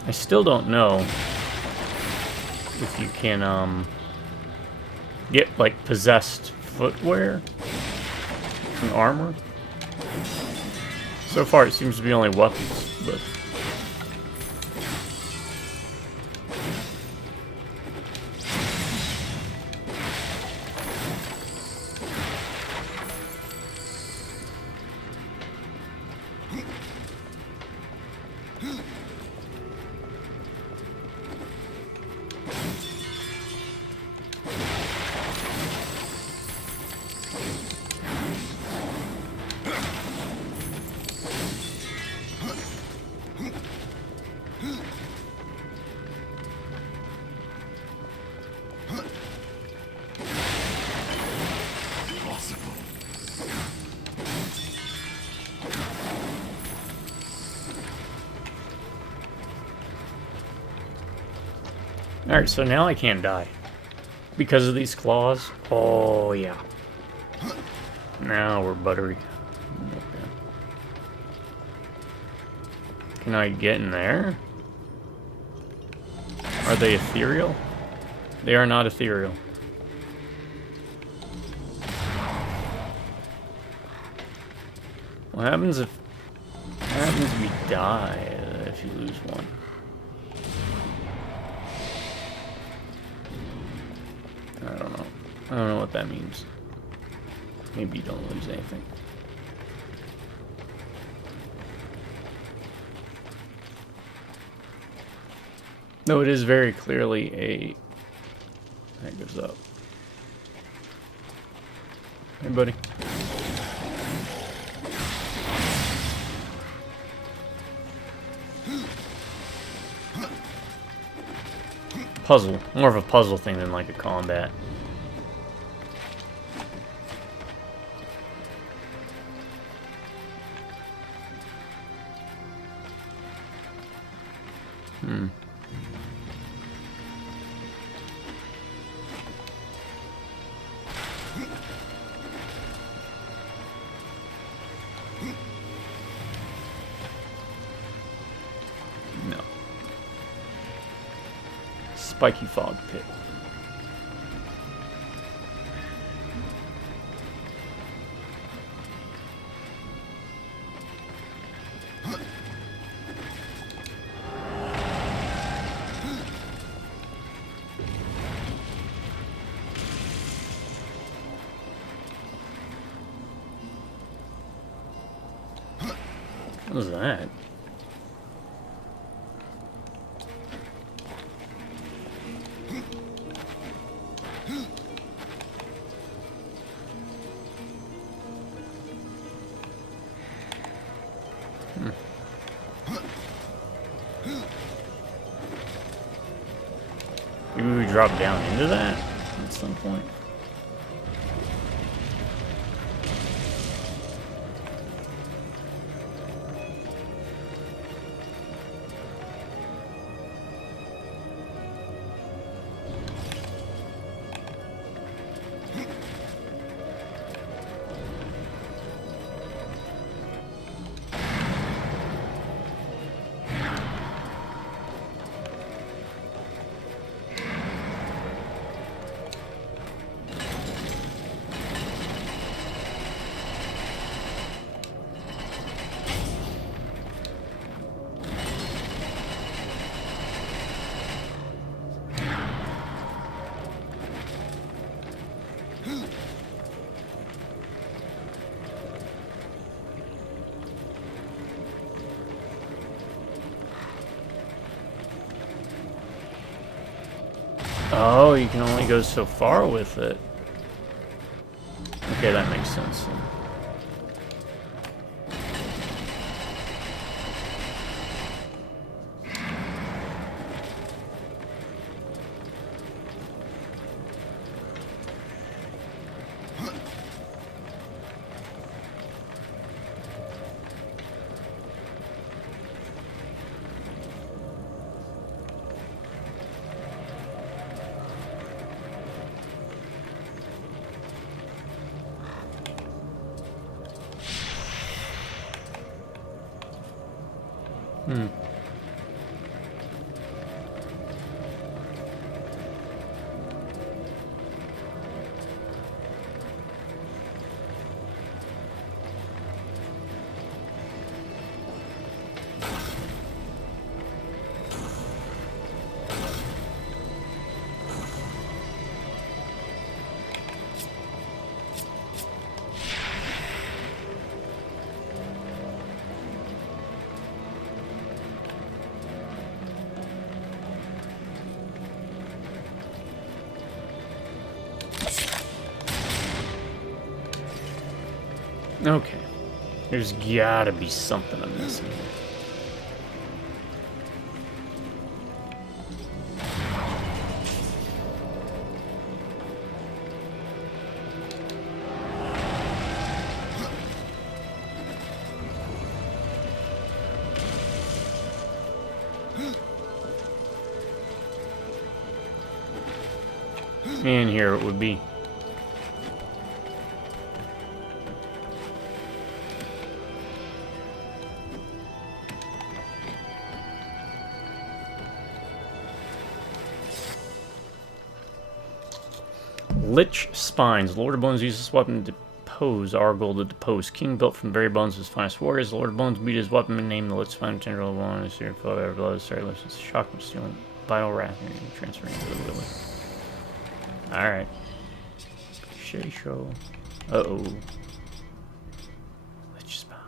I still don't know if you can get like possessed footwear and armor. So far it seems to be only weapons, but Alright, so now I can't die. Because of these claws? Oh, yeah. Now we're buttery. Okay. Can I get in there? Are they ethereal? They are not ethereal. What happens if we die if you lose one? I don't know. I don't know what that means. Maybe you don't lose anything. No, it is very clearly a... That goes up. Hey, buddy. Puzzle. More of a puzzle thing than like a combat. No. Spiky fog pit. What was that? Maybe we drop down into that at some point. Oh, you can only go so far with it. Okay, that makes sense. Okay. There's gotta be something I'm missing. And here it would be. Lich Spines. Lord of Bones uses this weapon to depose Argol the Deposed King, built from the very bones of his finest warriors. The Lord of Bones beat his weapon and named the Lich Spine General of One. His here flow ever blood. Sorry, listen. Shock from stealing vital wrath and transferring to the willing. Alright. Shitty show. Uh-oh. Lich Spines.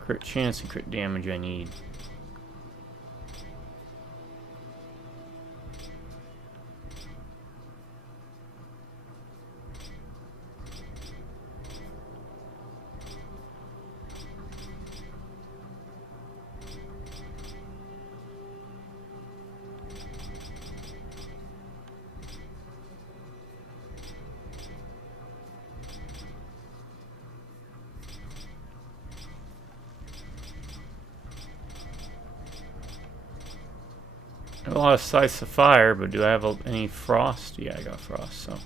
Crit chance and crit damage I need. A lot of Scythes of Fire, but do I have any Frost? Yeah, I got Frost, so.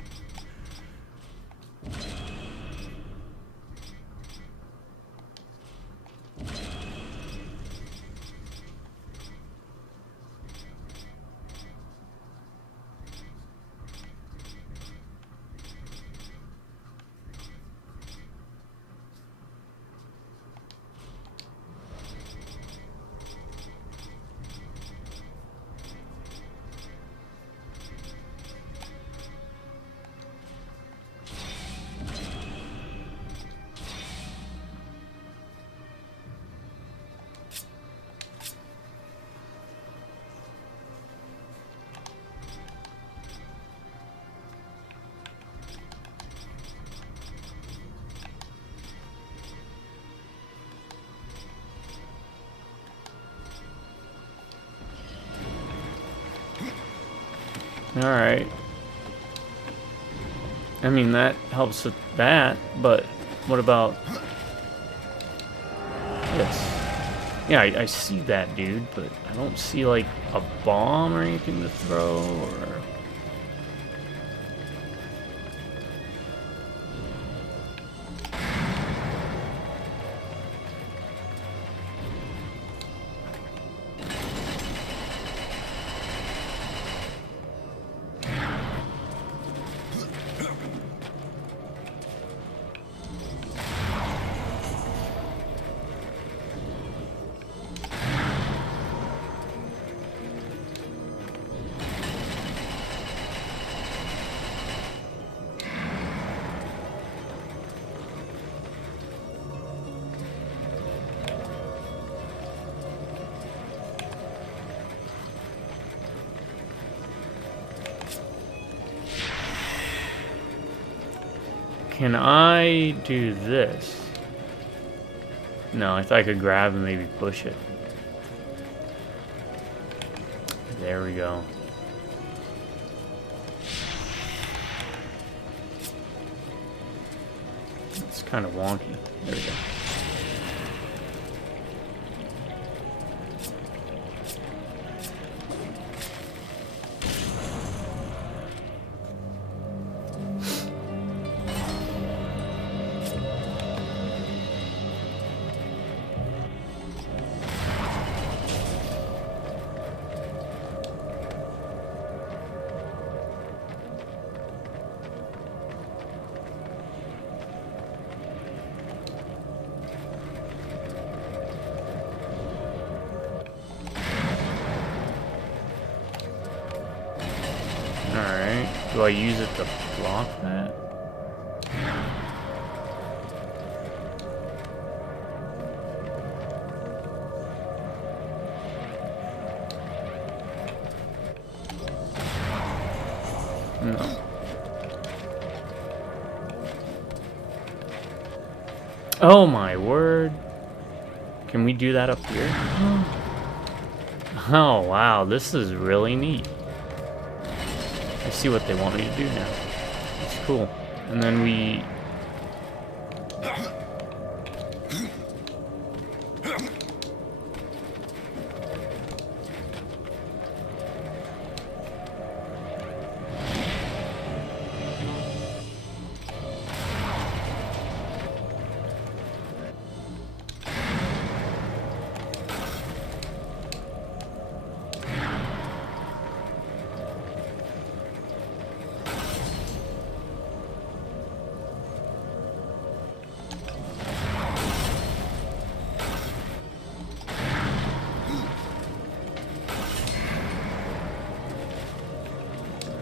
Alright. I mean, that helps with that, but what about this? Yeah, I see that, dude, but I don't see, like, a bomb or anything to throw, or... Can I do this? No, I thought I could grab and maybe push it. There we go. It's kind of wonky. There we go. Alright, do I use it to block that? No. Oh my word. Can we do that up here? Oh wow, this is really neat. I see what they want me to do now. It's cool. And then we...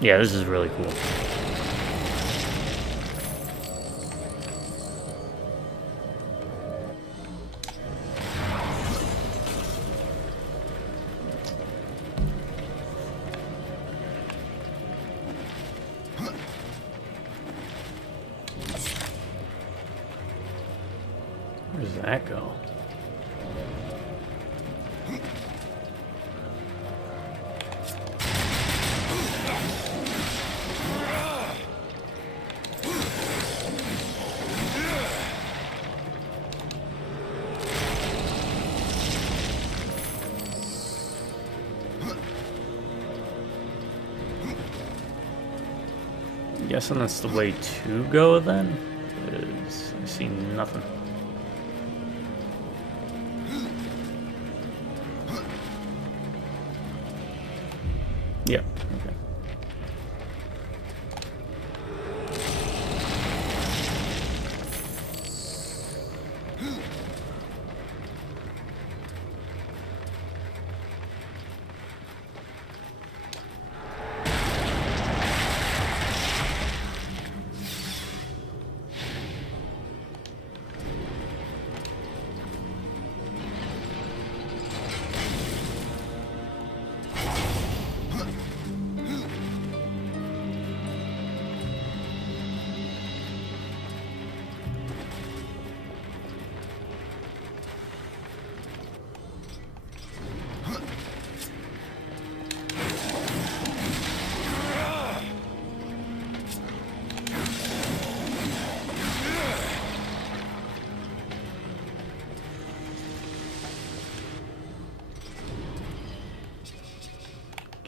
Yeah, this is really cool. Where does that go? Guessing that's the way to go then, because I see nothing. Yeah, okay.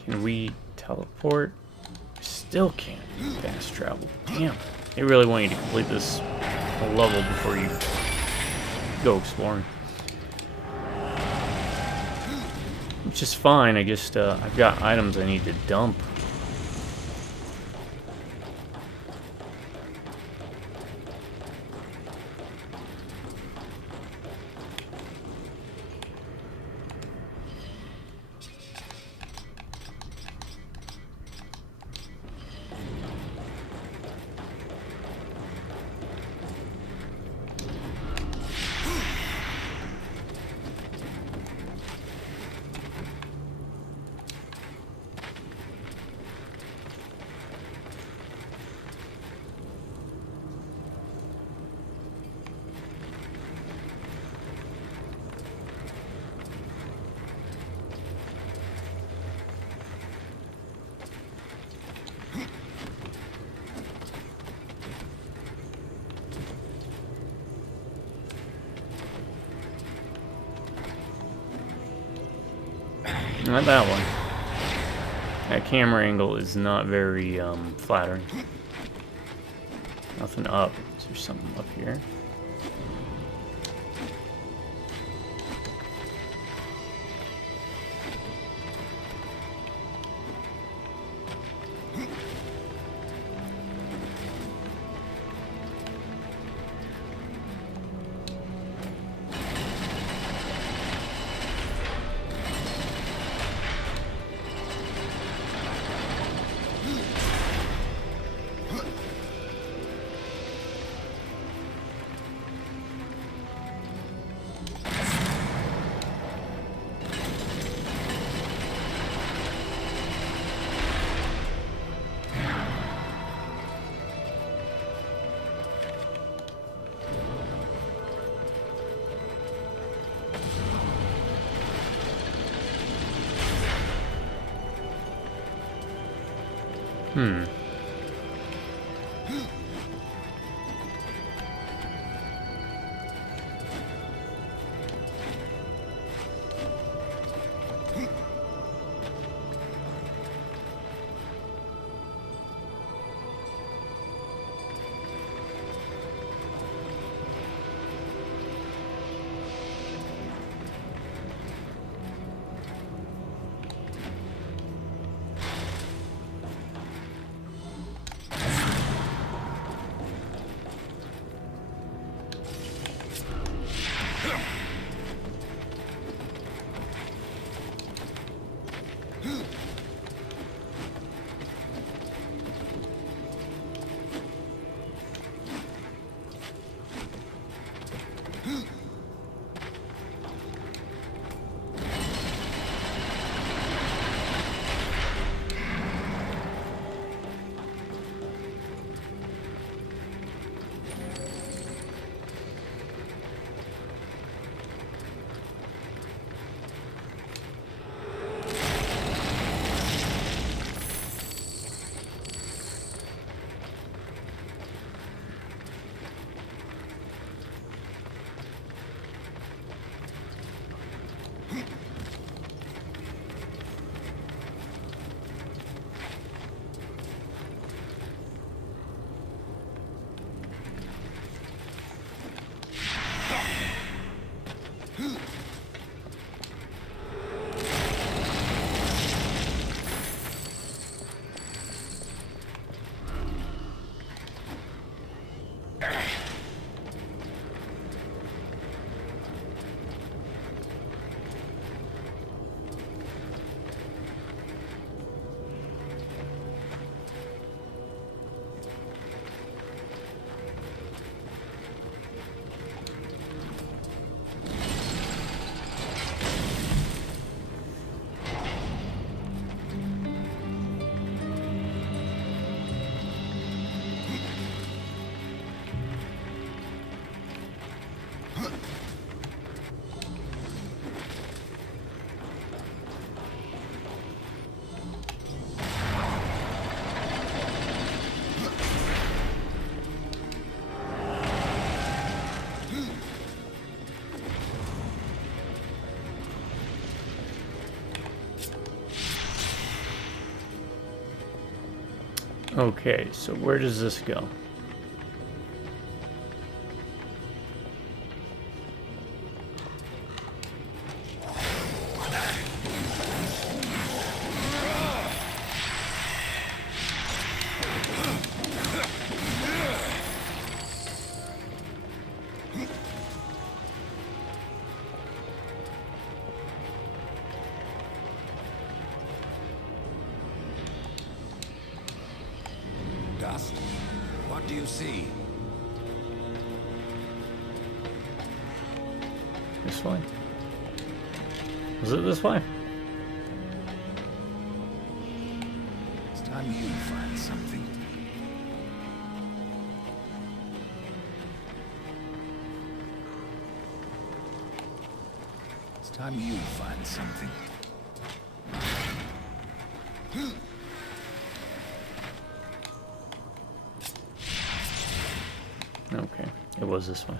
Can we teleport? Still can't fast travel. Damn. They really want you to complete this whole level before you go exploring. Which is fine, I just, I've got items I need to dump. Not that one. That camera angle is not very flattering. Nothing up. Is there something up here? Okay, so where does this go? Dust? What do you see? This way? Was it this way? It's time you find something. It's time you find something. Okay, it was this way.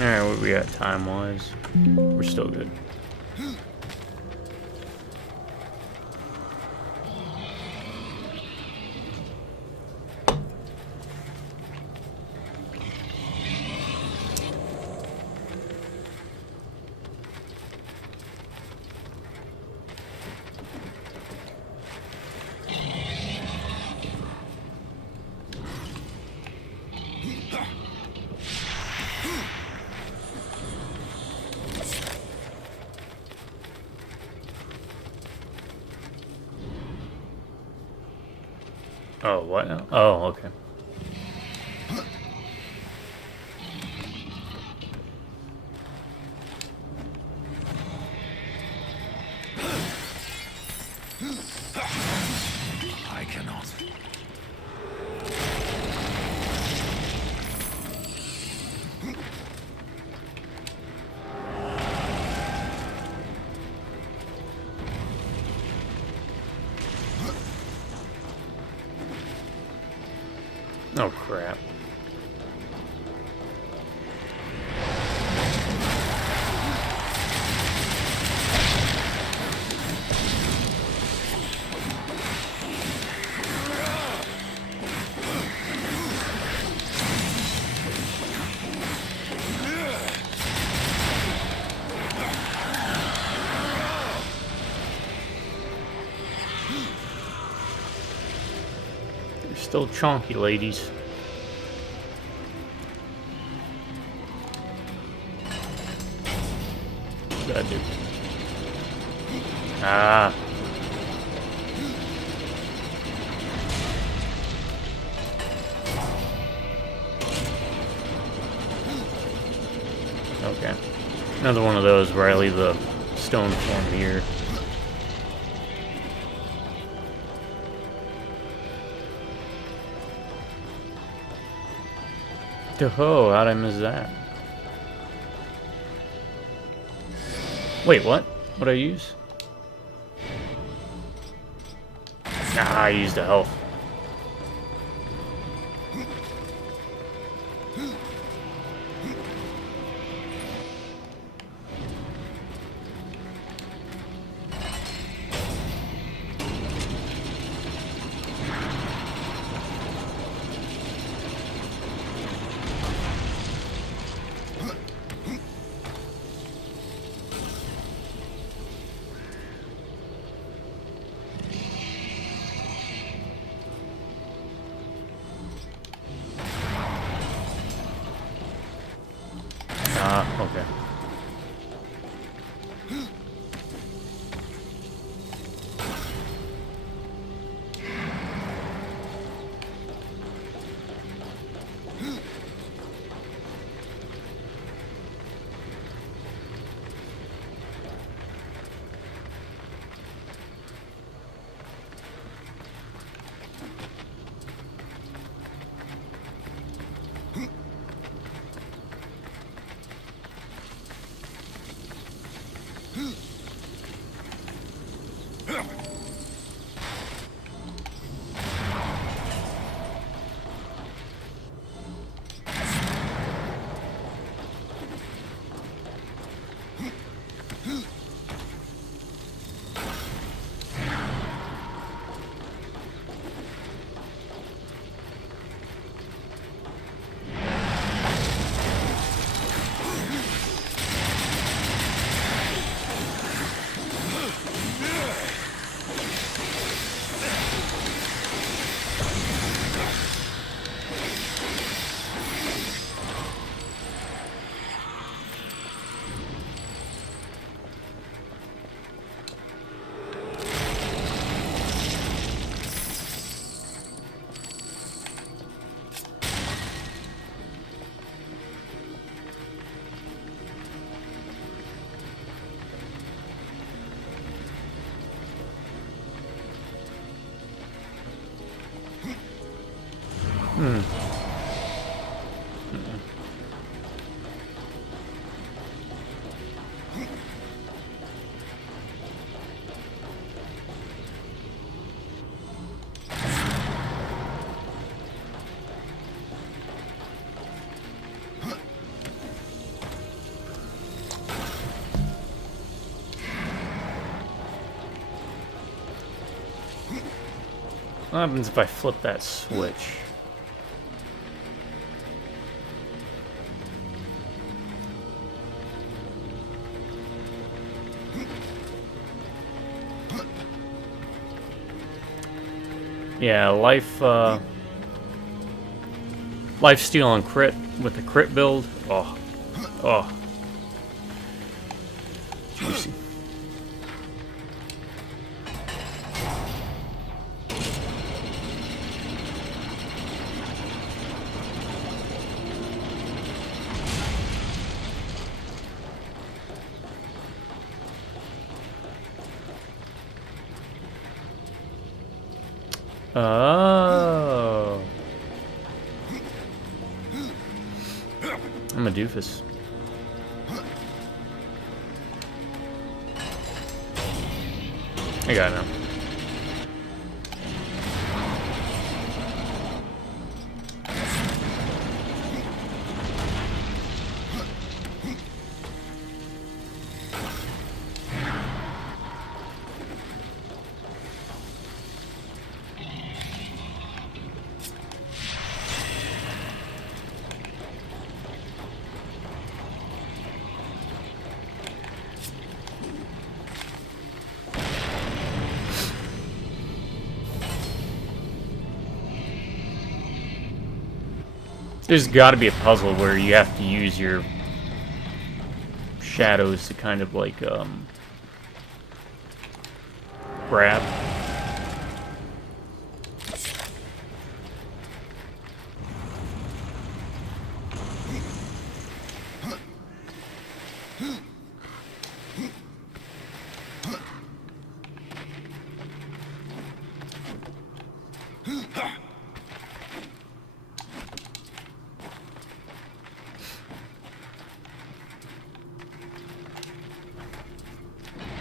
Alright, what we got time-wise? We're still good. Oh, what now? Oh, okay. I cannot. Oh, crap. They're still chonky, ladies. That dude. Ah. Okay. Another one of those where I leave the stone form here. Oh, how'd I miss that? Wait, what? What'd I use? Ah, I used a health. Okay. What happens if I flip that switch? Yeah, life steal on crit with the crit build. Oh, juicy. Oh. I'm a doofus. I got it now. There's got to be a puzzle where you have to use your shadows to kind of like grab.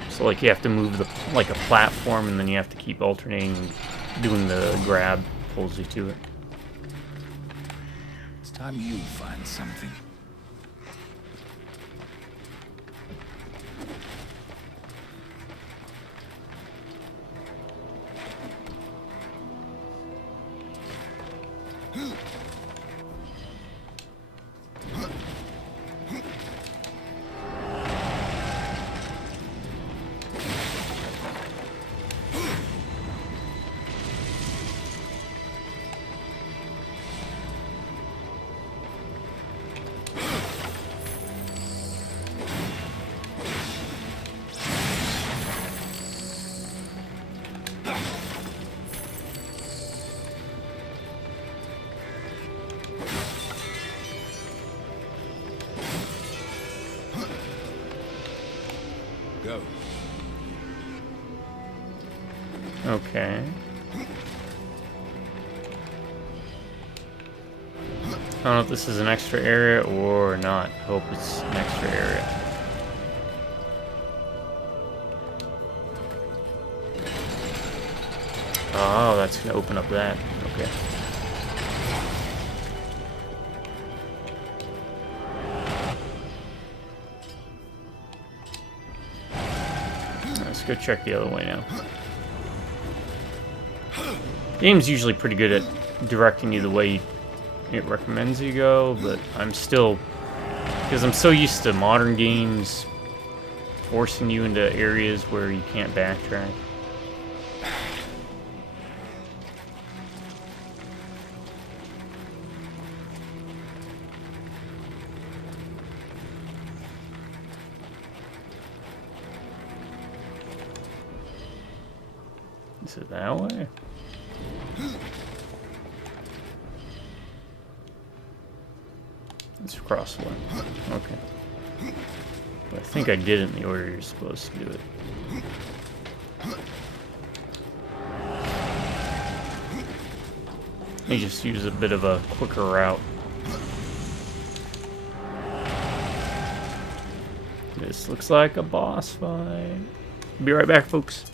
So like you have to move the like a platform, and then you have to keep alternating, doing the grab pulls you to it. It's time you find something. Go. Okay. I don't know if this is an extra area or not. Hope it's an extra area. Oh, that's gonna open up that. Okay. Let's go check the other way now. Game's usually pretty good at directing you the way it recommends you go, but I'm still, because I'm so used to modern games forcing you into areas where you can't backtrack. Is it that way? It's across the way. Okay. But I think I did it in the order you're supposed to do it. You just use a bit of a quicker route. This looks like a boss fight. Be right back, folks.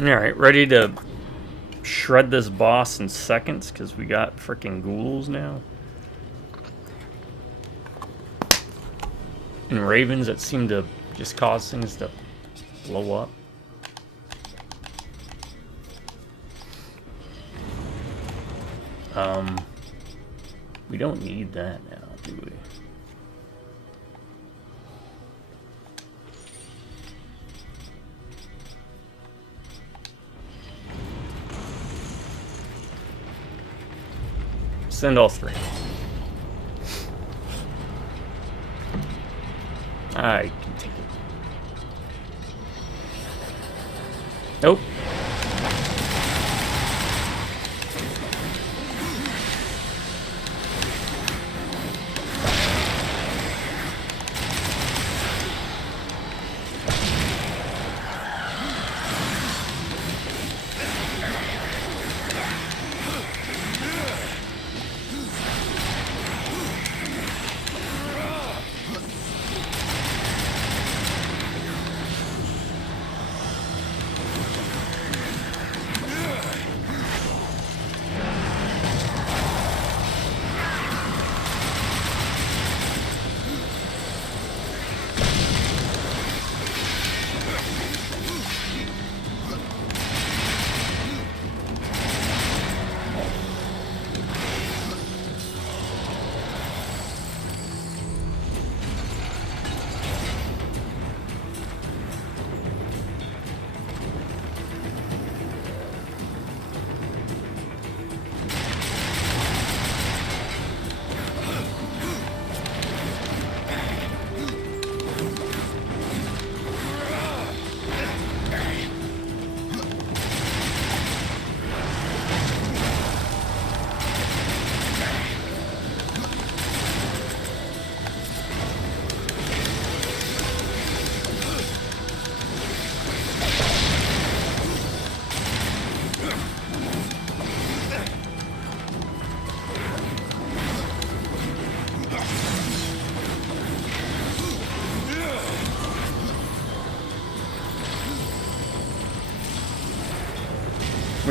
Alright, ready to shred this boss in seconds because we got freaking ghouls now. And ravens that seem to just cause things to blow up. We don't need that now, do we? Send all three. I can take it. Nope.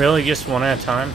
Really? Just one at a time?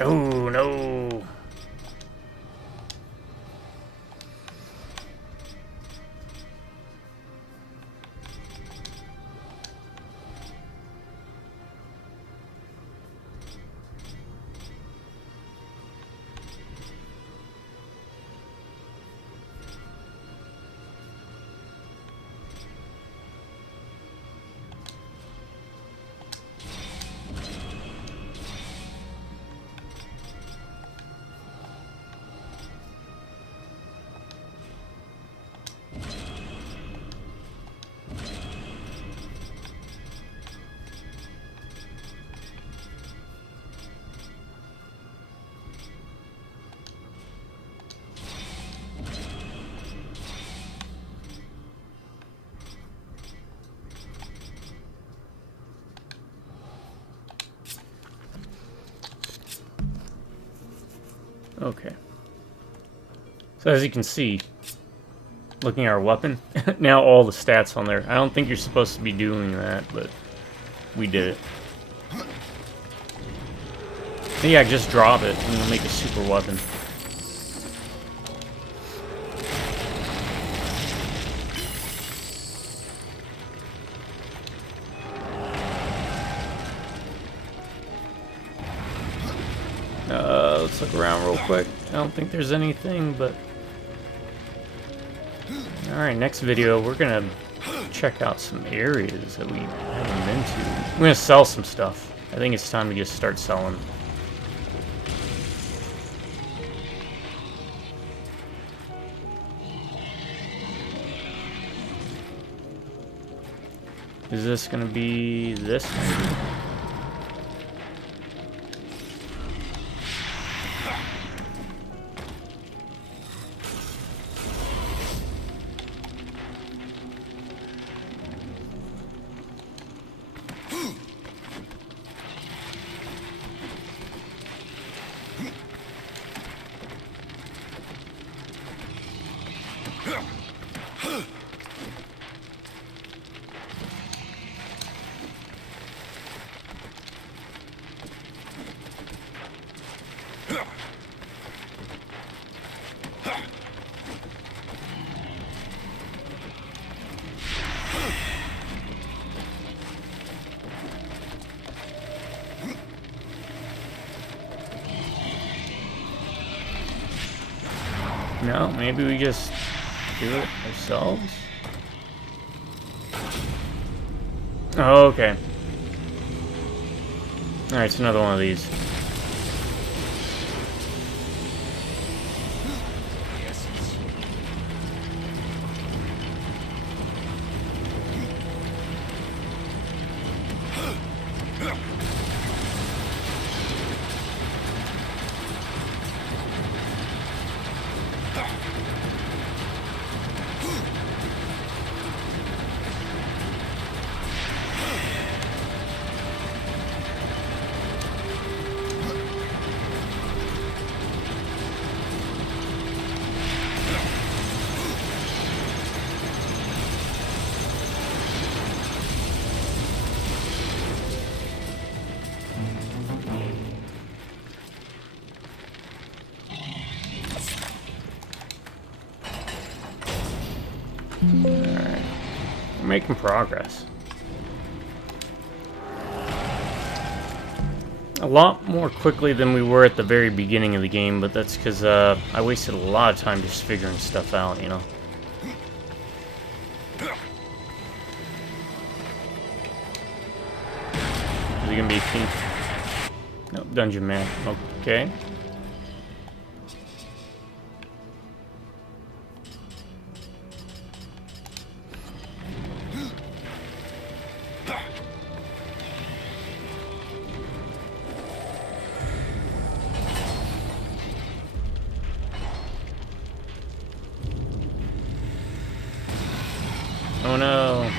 Oh, no. Okay. So as you can see, looking at our weapon, now all the stats on there. I don't think you're supposed to be doing that, but we did it. But yeah, just drop it and you'll make a super weapon. Let's look around real quick. I don't think there's anything, but... Alright, next video, we're gonna check out some areas that we haven't been to. We're gonna sell some stuff. I think it's time to just start selling. Is this gonna be this maybe? No, maybe we just do it ourselves? Oh, okay. Alright, it's another one of these. Alright. We're making progress. a lot more quickly than we were at the very beginning of the game, but that's because I wasted a lot of time just figuring stuff out, you know. Is he gonna be a king? No, dungeon man. Okay. Oh no.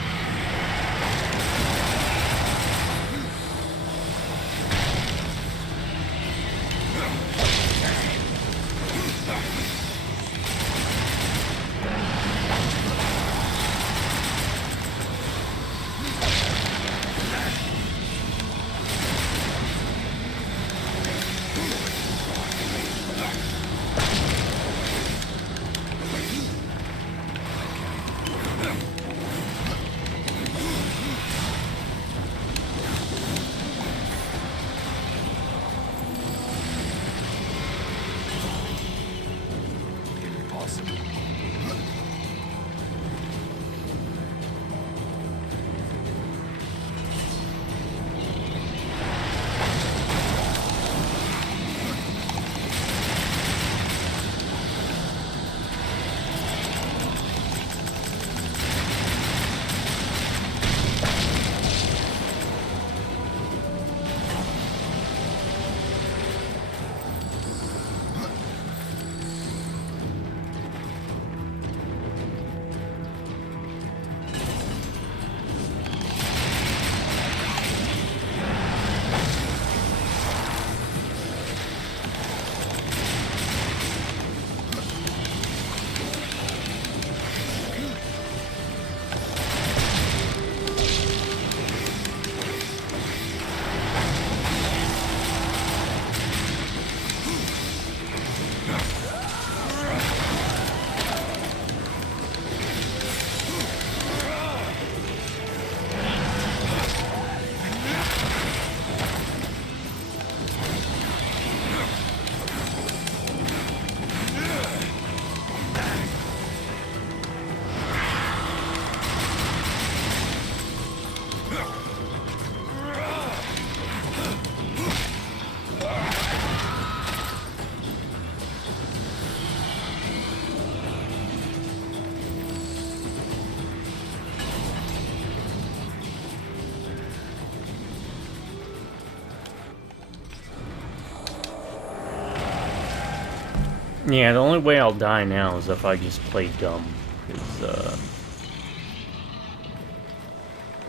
Yeah, the only way I'll die now is if I just play dumb. Because,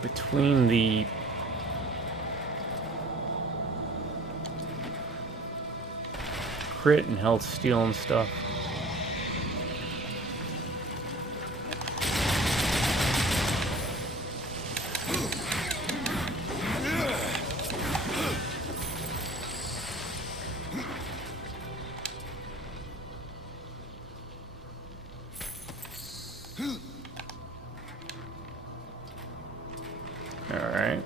between the crit and health steal and stuff. Alright.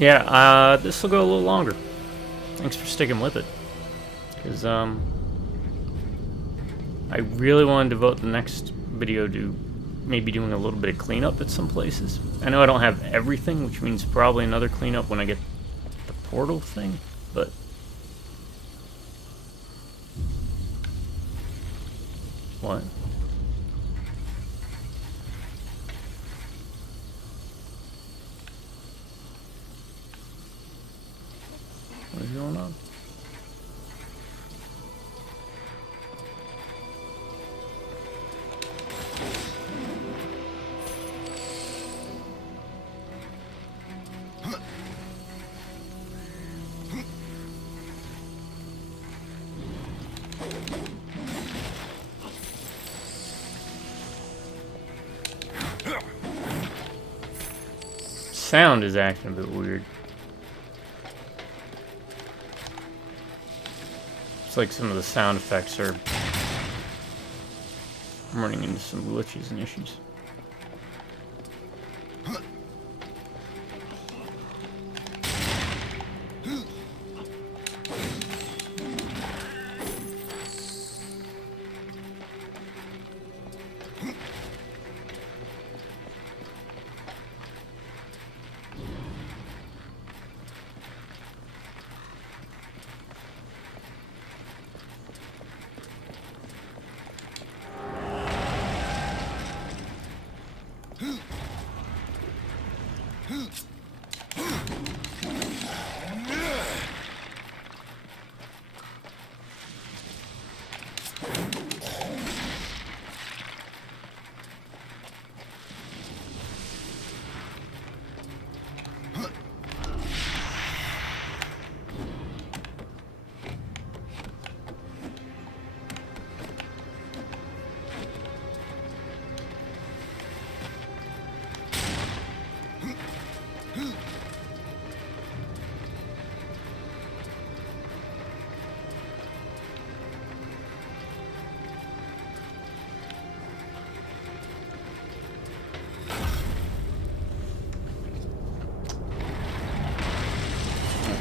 Yeah, this will go a little longer. Thanks for sticking with it. Because, I really want to devote the next video to maybe doing a little bit of cleanup at some places. I know I don't have everything, which means probably another cleanup when I get the portal thing, but... What? What's going on? Sound is acting a bit weird. It's like some of the sound effects are running into some glitches and issues.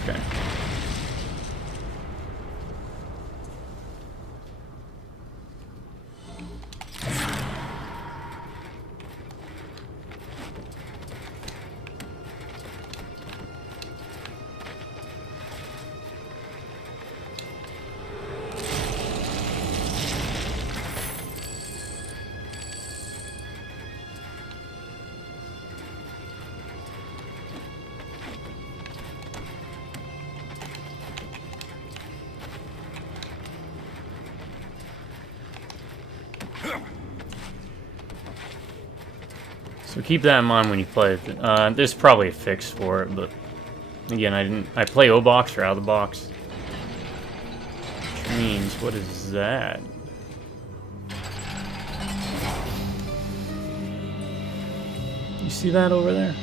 Okay. So keep that in mind when you play it. There's probably a fix for it, but again, I play O-Box or out of the box. Which means, what is that? You see that over there?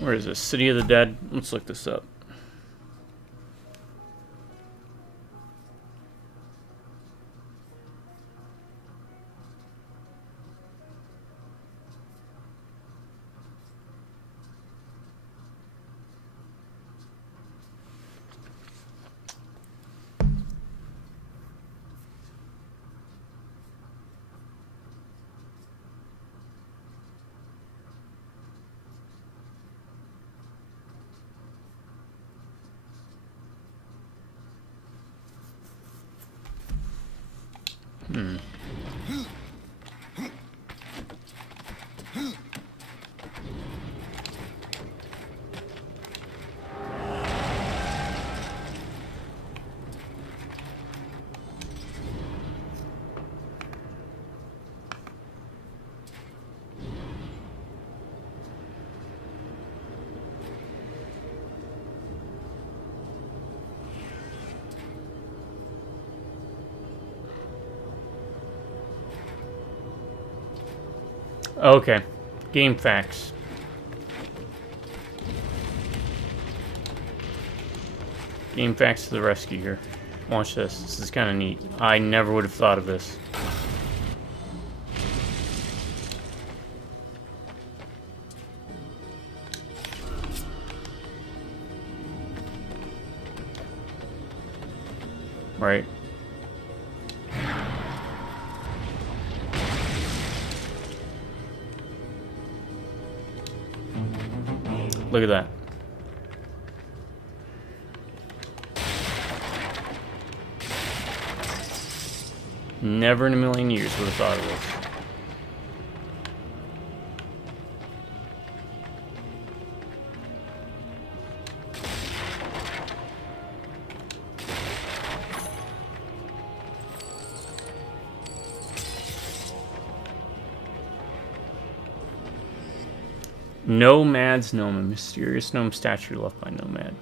Where is this? City of the Dead? Let's look this up. Okay. Game facts. Game facts to the rescue here. Watch this. This is kind of neat. I never would have thought of this. Right. Look at that. Never in a million years would have thought of this. Nomad's Gnome, a mysterious gnome statue left by Nomad.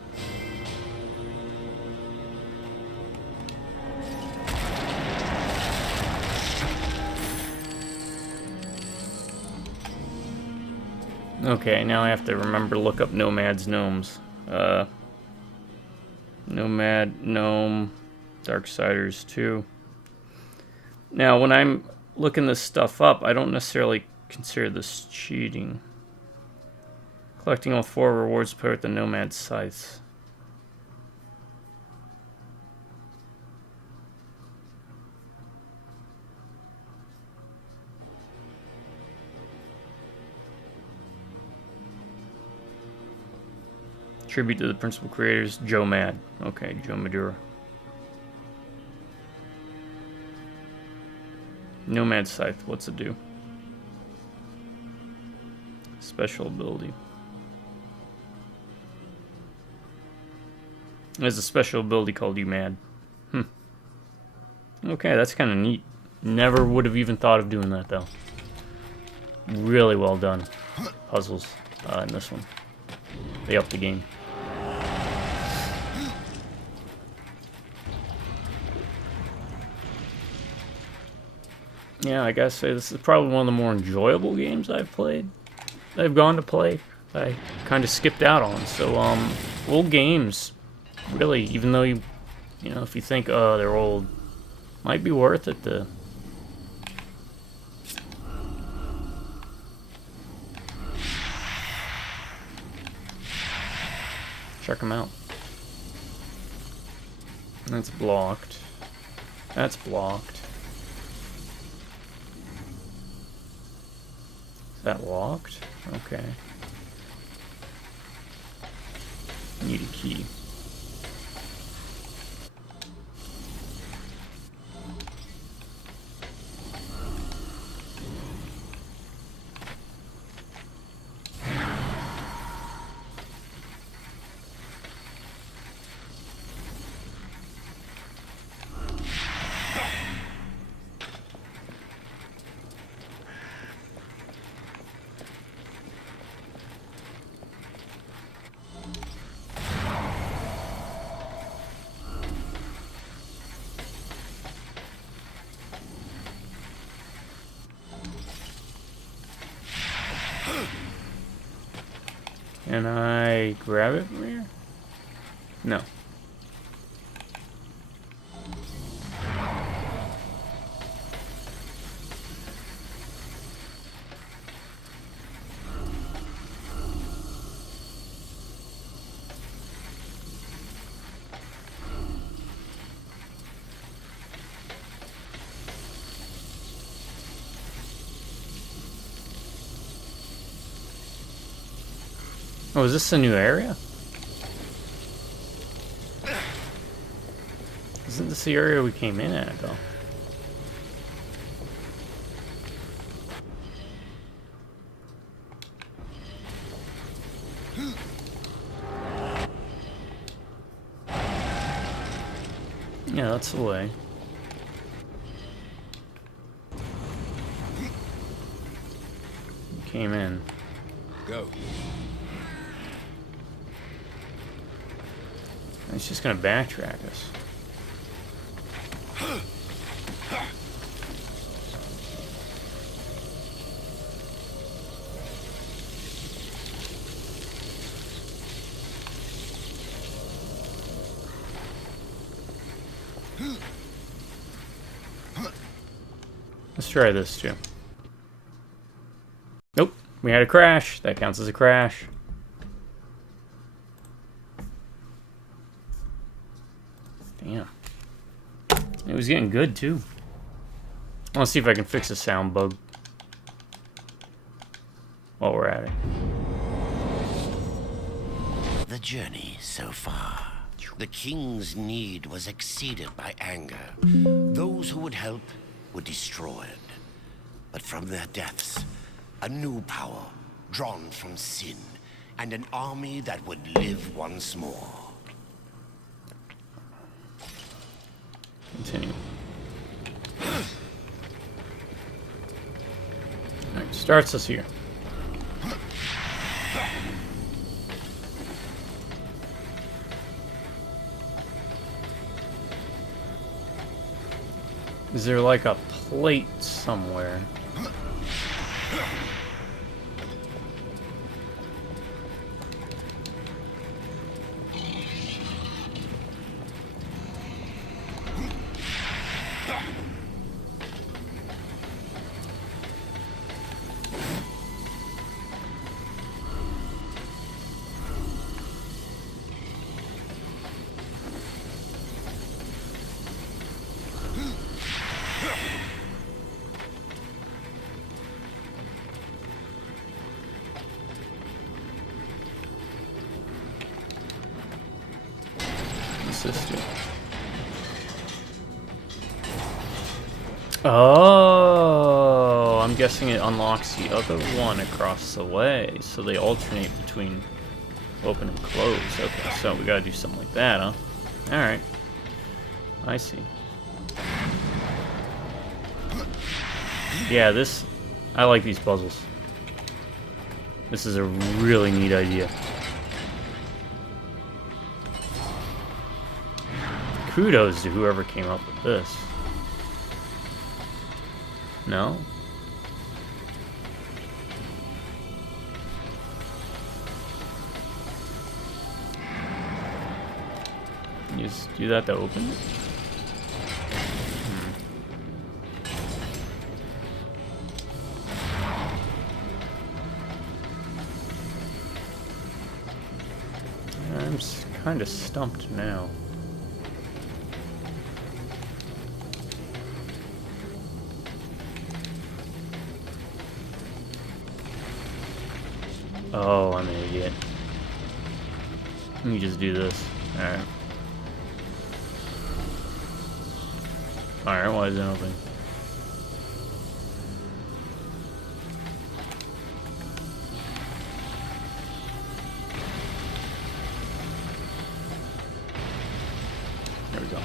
Okay, now I have to remember to look up Nomad's Gnomes. Nomad, Gnome, Darksiders 2. Now, when I'm looking this stuff up, I don't necessarily consider this cheating. Collecting all 4 rewards paired with the Nomad Scythe. Tribute to the principal creators, Joe Mad. Okay, Joe Madura. Nomad Scythe, what's it do? Special ability. There's a special ability called You Mad. Okay, that's kind of neat. Never would have even thought of doing that, though. Really well done. Puzzles in this one. They upped the game. Yeah, I gotta say, this is probably one of the more enjoyable games I've played. I've gone to play. I kind of skipped out on. So, old games, really, even though you know, if you think, oh, they're old, might be worth it to check them out. That's blocked. That's blocked. Is that locked? Okay. Need a key. Can I grab it from here? No. Oh, is this a new area? Isn't this the area we came in at, though? Yeah, that's the way. We came in. Go. It's just gonna backtrack us. Let's try this too. Nope, we had a crash. That counts as a crash. Damn. It was getting good too. I want to see if I can fix a sound bug while we're at it. The journey so far. The king's need was exceeded by anger. Those who would help were destroyed. But from their depths, a new power drawn from sin, and an army that would live once more. Continue. Alright, starts us here. Is there like a plate somewhere? Oh, I'm guessing it unlocks the other one across the way, so they alternate between open and close. Okay, so we gotta do something like that, huh? Alright. I see. Yeah, I like these puzzles. This is a really neat idea. Kudos to whoever came up with this. No? You just do that to open it? I'm kind of stumped now. Oh, I'm an idiot. Let me just do this. Alright. Alright, why is it open? There we go.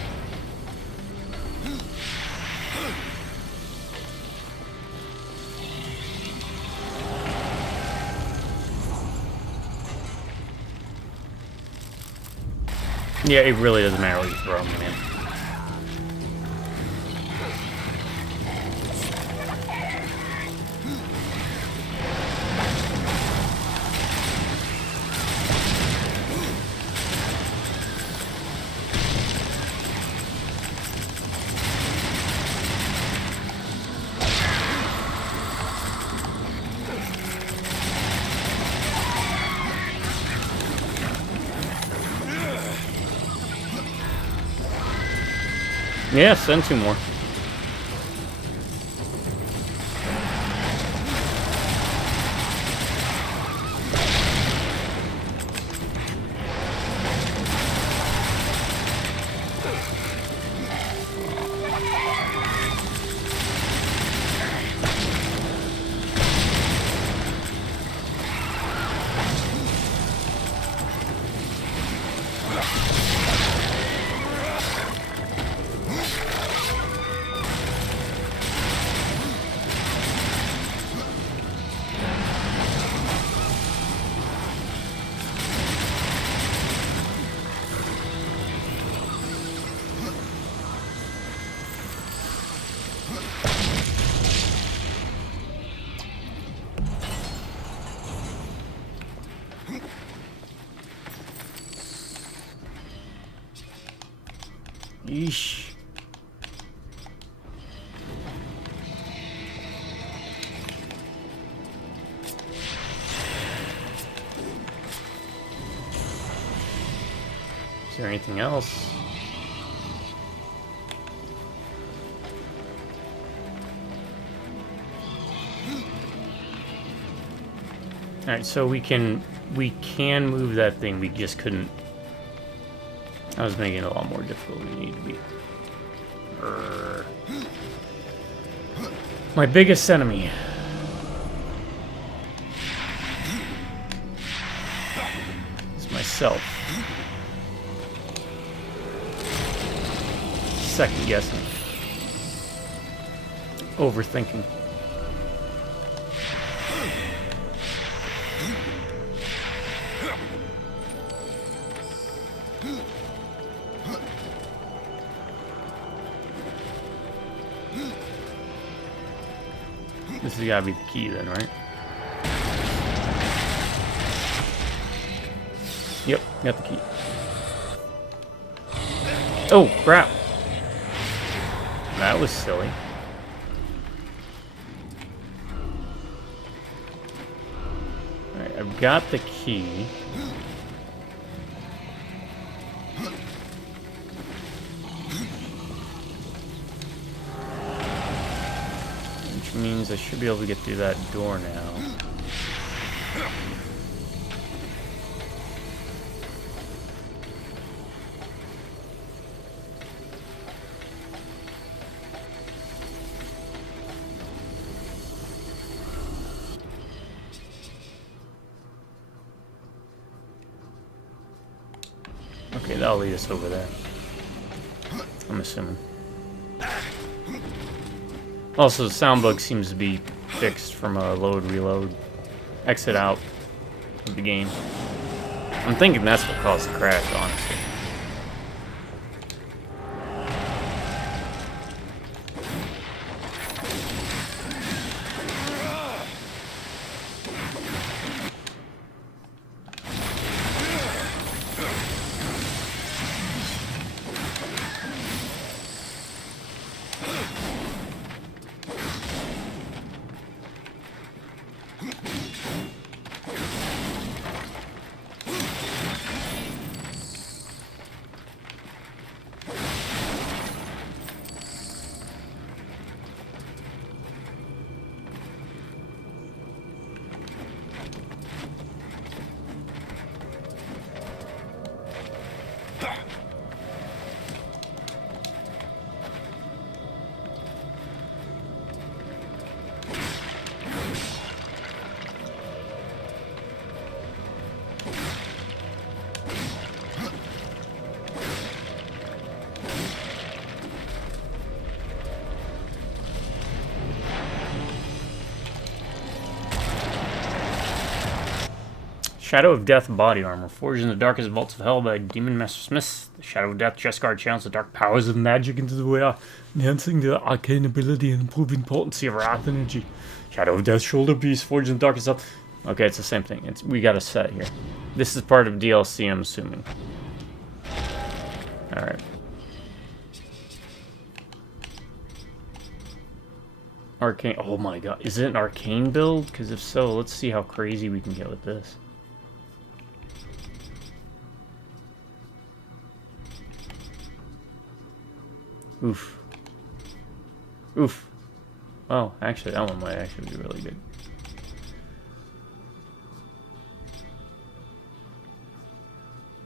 Yeah, it really doesn't matter what you throw them in. Yeah, send two more. Yeesh. Is there anything else? Alright, so we can move that thing, we just couldn't. I was making it a lot more difficult than it needed to be. My biggest enemy. Is myself. Second guessing. Overthinking. This has got to be the key then, right? Yep, got the key. Oh, crap. That was silly. Alright, I've got the key. Which means I should be able to get through that door now. Okay, that'll lead us over there. I'm assuming. Also, the sound bug seems to be fixed from a load, reload, exit out of the game. I'm thinking that's what caused the crash, honestly. Shadow of Death body armor, forged in the darkest vaults of hell by Demon Master Smith. The Shadow of Death chest guard channels the dark powers of magic into the wearer, enhancing the arcane ability and improving potency of wrath energy. Shadow of Death shoulder piece, forged in the darkest hell. Okay, it's the same thing. We got a set here. This is part of DLC, I'm assuming. Alright. Arcane. Oh my god. Is it an arcane build? Because if so, let's see how crazy we can get with this. Oof. Oof. Oh, actually, that one might actually be really good.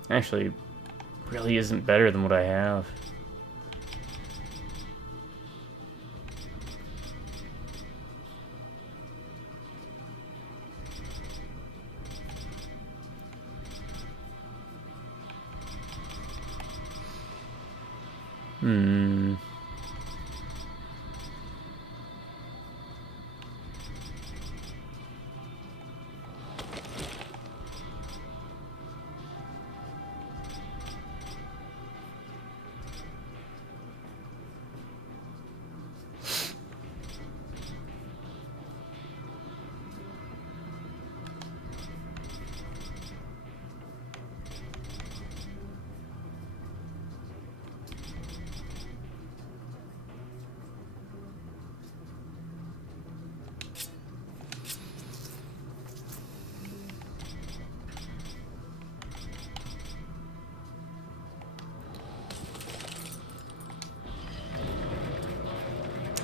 Actually, really isn't better than what I have.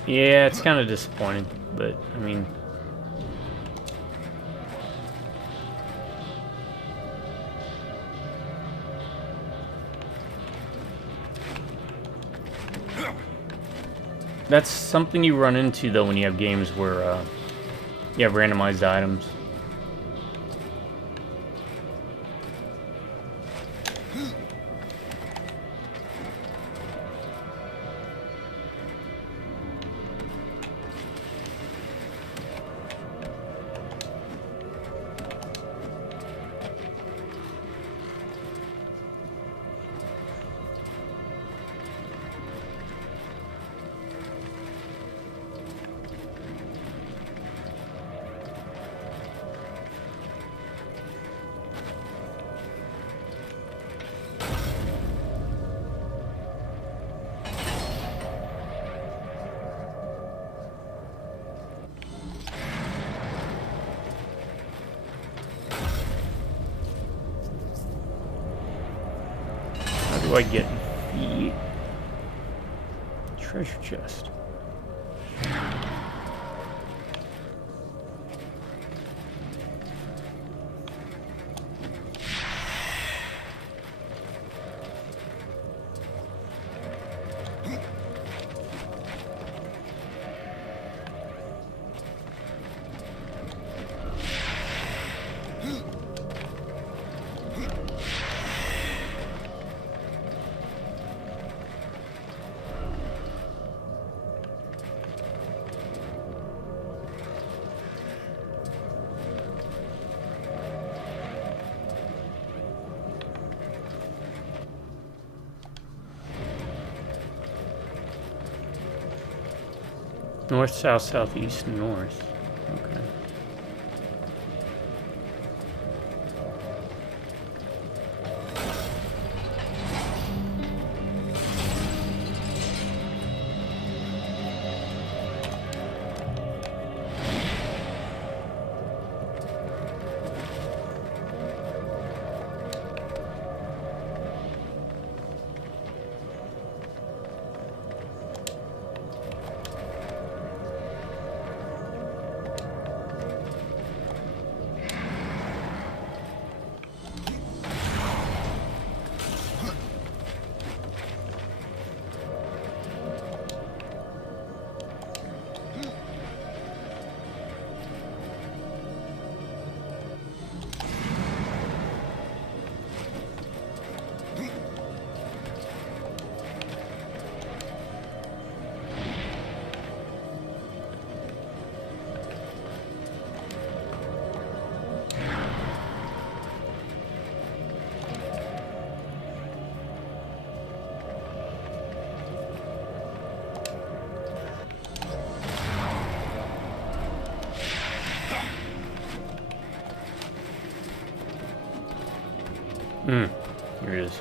Yeah, it's kind of disappointing, but I mean, that's something you run into though when you have games where you have randomized items. How do I get the treasure chest? North, south, southeast, north. Okay. Here it is.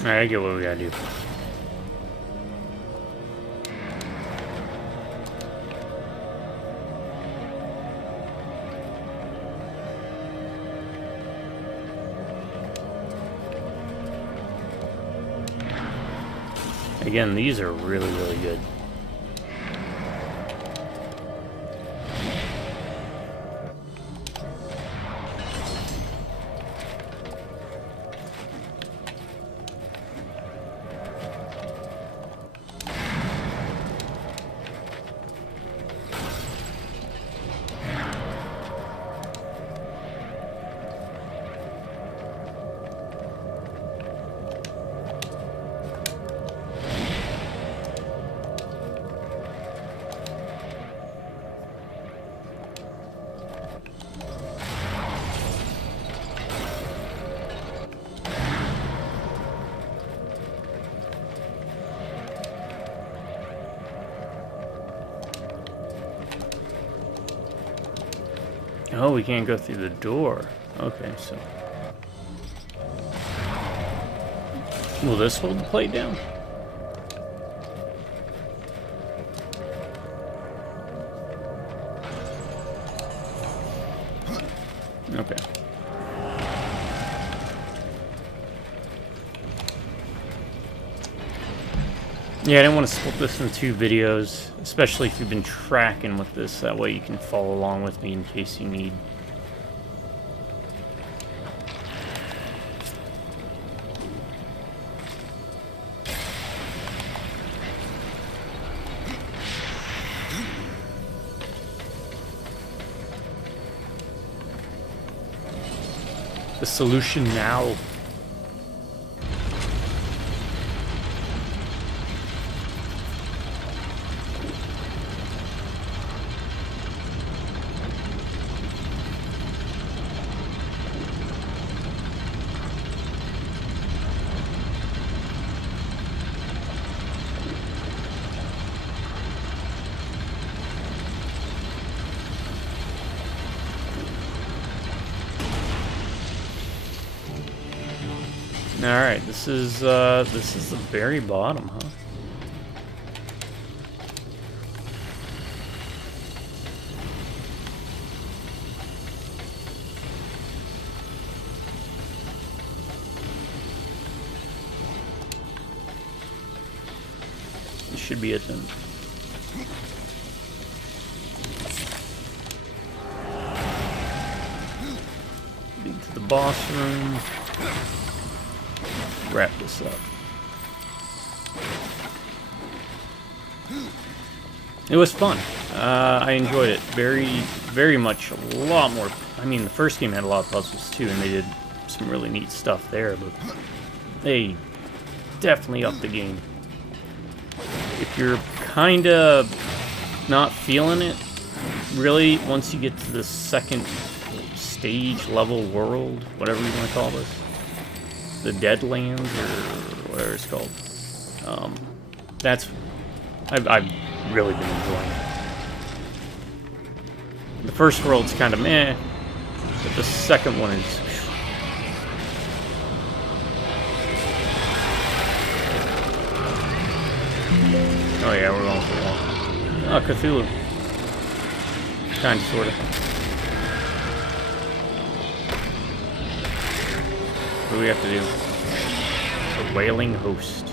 Alright, I get what we gotta do. Again, these are really, really good. Oh, we can't go through the door. Okay, so... Will this hold the plate down? Okay. Yeah, I didn't want to split this into 2 videos, especially if you've been tracking with this. That way you can follow along with me in case you need. The solution now. Alright, this is the very bottom, huh? This should be it then. Lead to the boss room. Wrap this up. It was fun. I enjoyed it very much. A lot more. I mean, the first game had a lot of puzzles too, and they did some really neat stuff there, but they definitely upped the game. If you're kind of not feeling it, really, once you get to the second stage, level, world, whatever you want to call this, the Deadlands, or whatever it's called. I've really been enjoying it. The first world's kind of meh, but the second one is... Oh yeah, we're going for one. Oh, Cthulhu. Kinda, sorta. What do we have to do? The Wailing Host.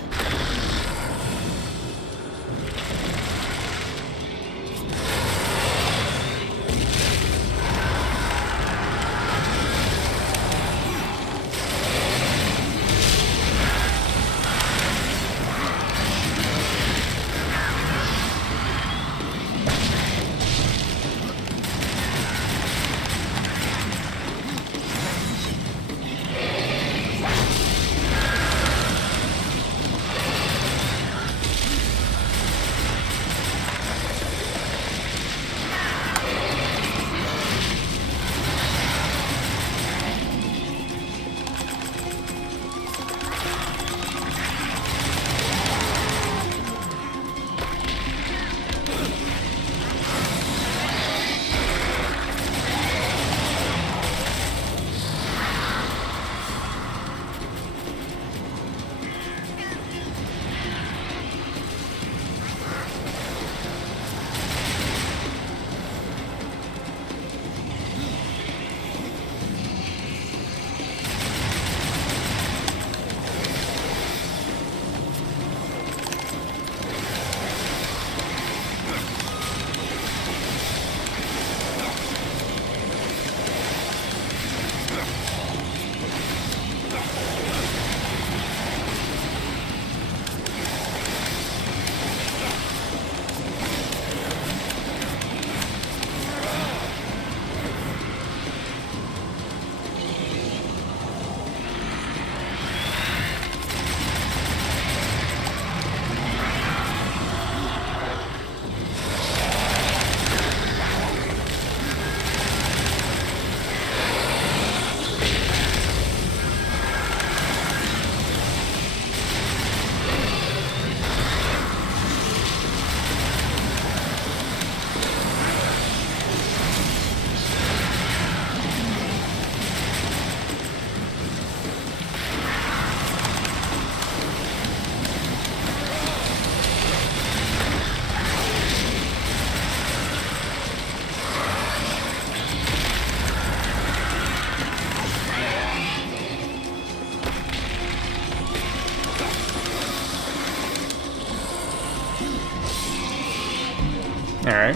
Alright.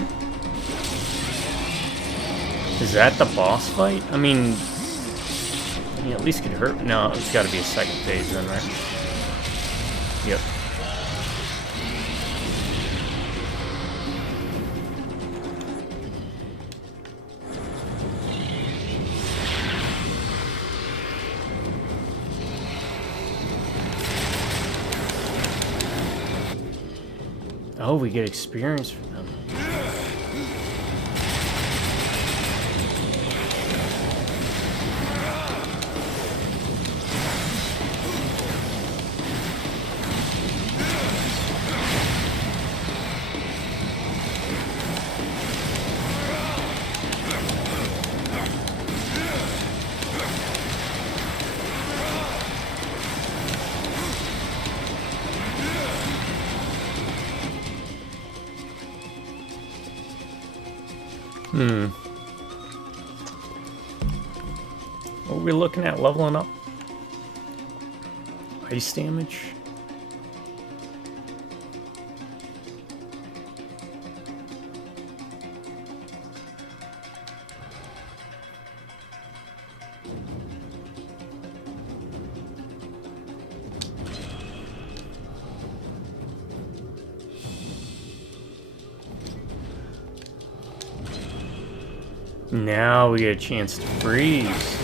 Is that the boss fight? I mean, at least could hurt. No, it's got to be a second phase then, right? Yep. Oh, we get experience from them. What are we looking at leveling up? Ice damage? Now we get a chance to freeze.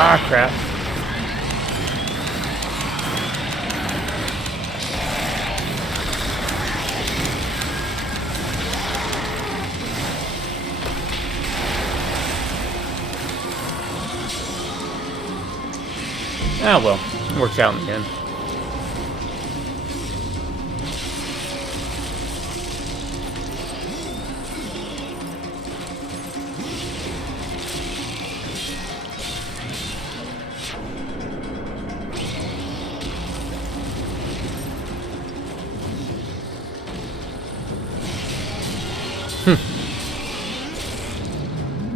Ah, crap. Ah, well. It works out in the end.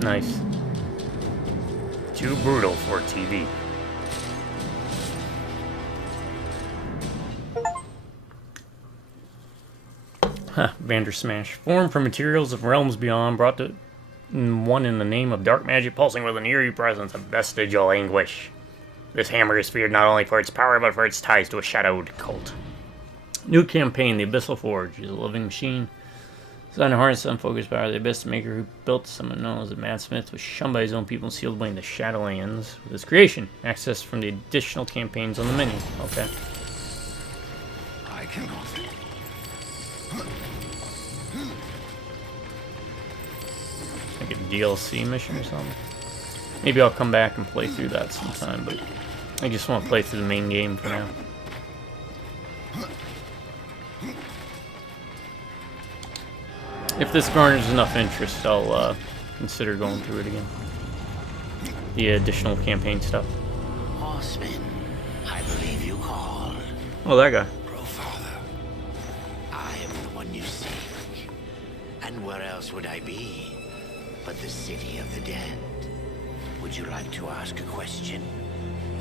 Nice. Too brutal for TV. Huh, Vandersmash. Formed from materials of realms beyond, brought to one in the name of dark magic, pulsing with an eerie presence of vestigial anguish. This hammer is feared not only for its power, but for its ties to a shadowed cult. New campaign, The Abyssal Forge, is a living machine. Designed to harness the unfocused power of the Abyss, the maker who built someone known as the Mad Smith was shunned by his own people and sealed away in the Shadowlands with his creation. Accessed from the additional campaigns on the menu. Okay. I cannot. Like a DLC mission or something. Maybe I'll come back and play through that sometime, but I just want to play through the main game for now. If this garners enough interest, I'll consider going through it again. The additional campaign stuff. Horseman, I believe you called. Oh, that guy. Father, I am the one you seek. And where else would I be but the city of the dead? Would you like to ask a question?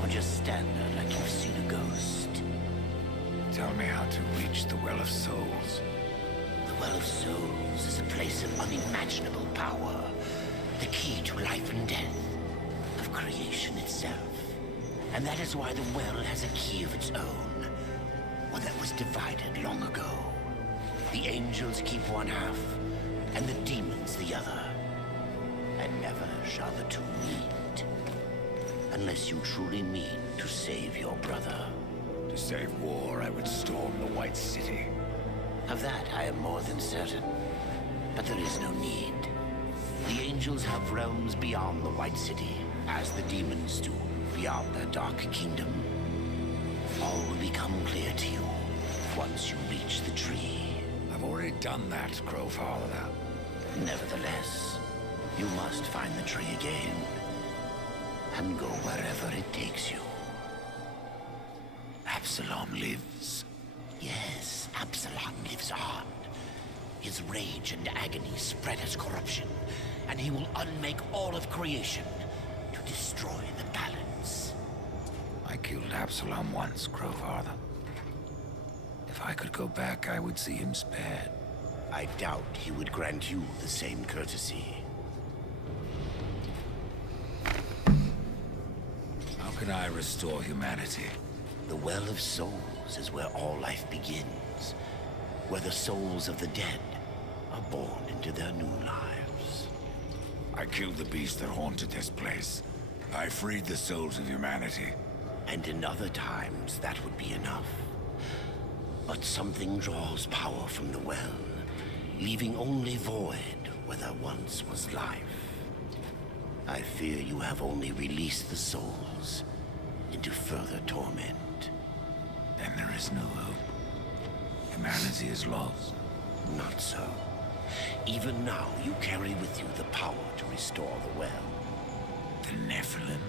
Or just stand there like you've seen a ghost? Tell me how to reach the Well of Souls. The Well of Souls is a place of unimaginable power. The key to life and death. Of creation itself. And that is why the well has a key of its own. One that was divided long ago. The angels keep one half, and the demons the other. And never shall the two meet. Unless you truly mean to save your brother. To save war, I would storm the White City. Of that I am more than certain. But there is no need. The angels have realms beyond the White City, as the demons do beyond their dark kingdom. All will become clear to you once you reach the tree. I've already done that, Crowfather. Nevertheless, you must find the tree again, and go wherever it takes you. Absalom lives. Yes, Absalom lives on. His rage and agony spread as corruption, and he will unmake all of creation to destroy the balance. I killed Absalom once, Crowfather. If I could go back, I would see him spared. I doubt he would grant you the same courtesy. How can I restore humanity? The Well of Souls is where all life begins, where the souls of the dead are born into their new lives. I killed the beast that haunted this place. I freed the souls of humanity. And in other times, that would be enough. But something draws power from the well, leaving only void where there once was life. I fear you have only released the souls into further torment. Then there is no hope. Humanity is lost. Not so. Even now, you carry with you the power to restore the well. The Nephilim?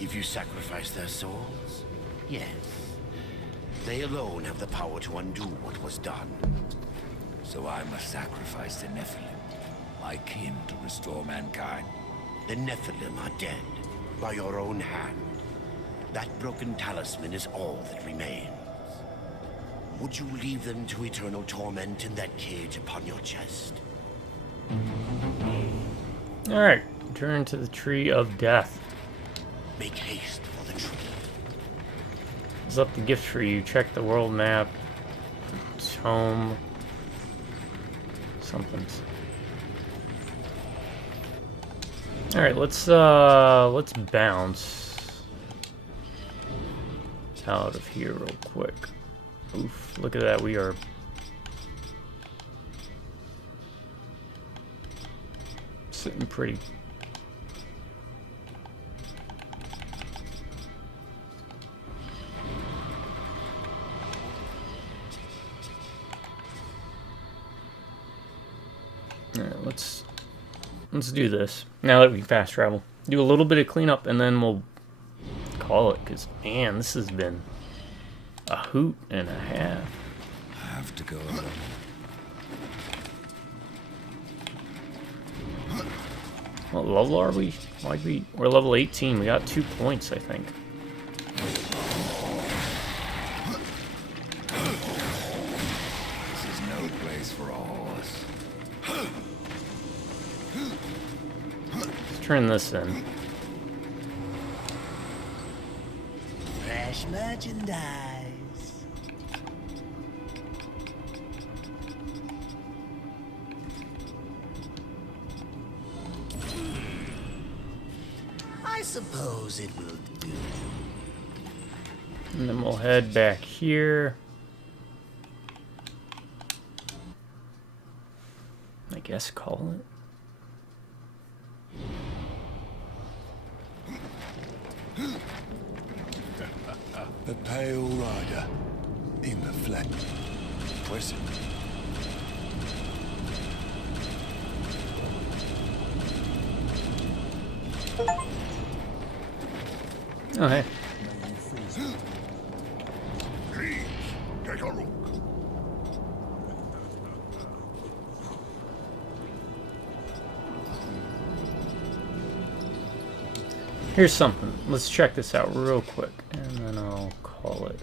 If you sacrifice their souls, yes. They alone have the power to undo what was done. So I must sacrifice the Nephilim, my kin, to restore mankind. The Nephilim are dead, by your own hand. That broken talisman is all that remains. Would you leave them to eternal torment in that cage upon your chest? Alright, return to the Tree of Death. Make haste for the tree. It's up the gift for you. Check the world map. It's home. Something's. Alright, let's bounce out of here real quick. Oof, look at that, we are sitting pretty. Alright, let's do this. Now that we can fast travel. Do a little bit of cleanup and then we'll call it, because man, this has been a hoot and a half. I have to go alone. What level are we? We're level 18. We got 2 points, I think. This is no place for a horse. Let's turn this in. Fresh merchandise. I suppose it will do. And then we'll head back here. I guess call it. The Pale Rider in the flesh. Impressive. Oh, hey. Please, take a look. Here's something. Let's check this out real quick. And then I'll call it.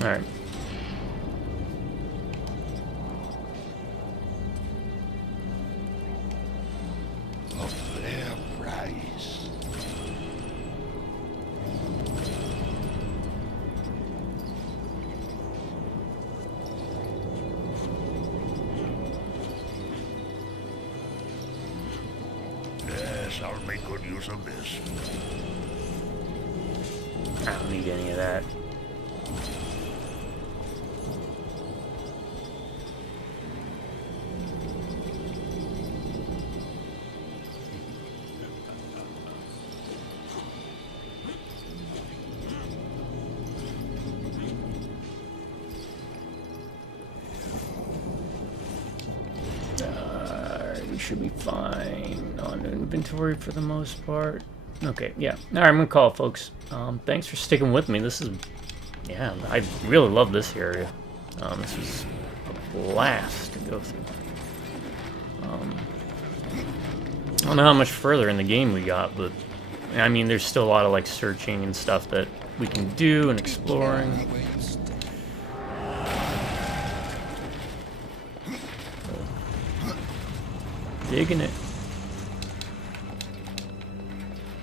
Alright. Of their price. Yes, I'll make good use of this. I don't need any of that. we should be fine on inventory for the most part. Okay, yeah. All right, I'm gonna call it, folks. Thanks for sticking with me. This is, yeah, I really love this area. This was a blast to go through. I don't know how much further in the game we got, but I mean, there's still a lot of like searching and stuff that we can do and exploring. Digging it.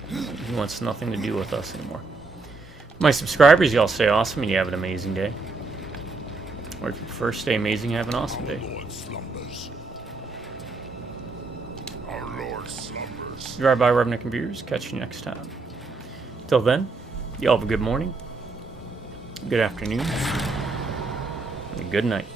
He wants nothing to do with us anymore. My subscribers, y'all stay awesome and you have an amazing day. Or if you prefer stay amazing, have an awesome day. Lord slumbers. Our Lord slumbers. Drive by Revenant Computers. Catch you next time. Till then, y'all have a good morning, good afternoon, and good night.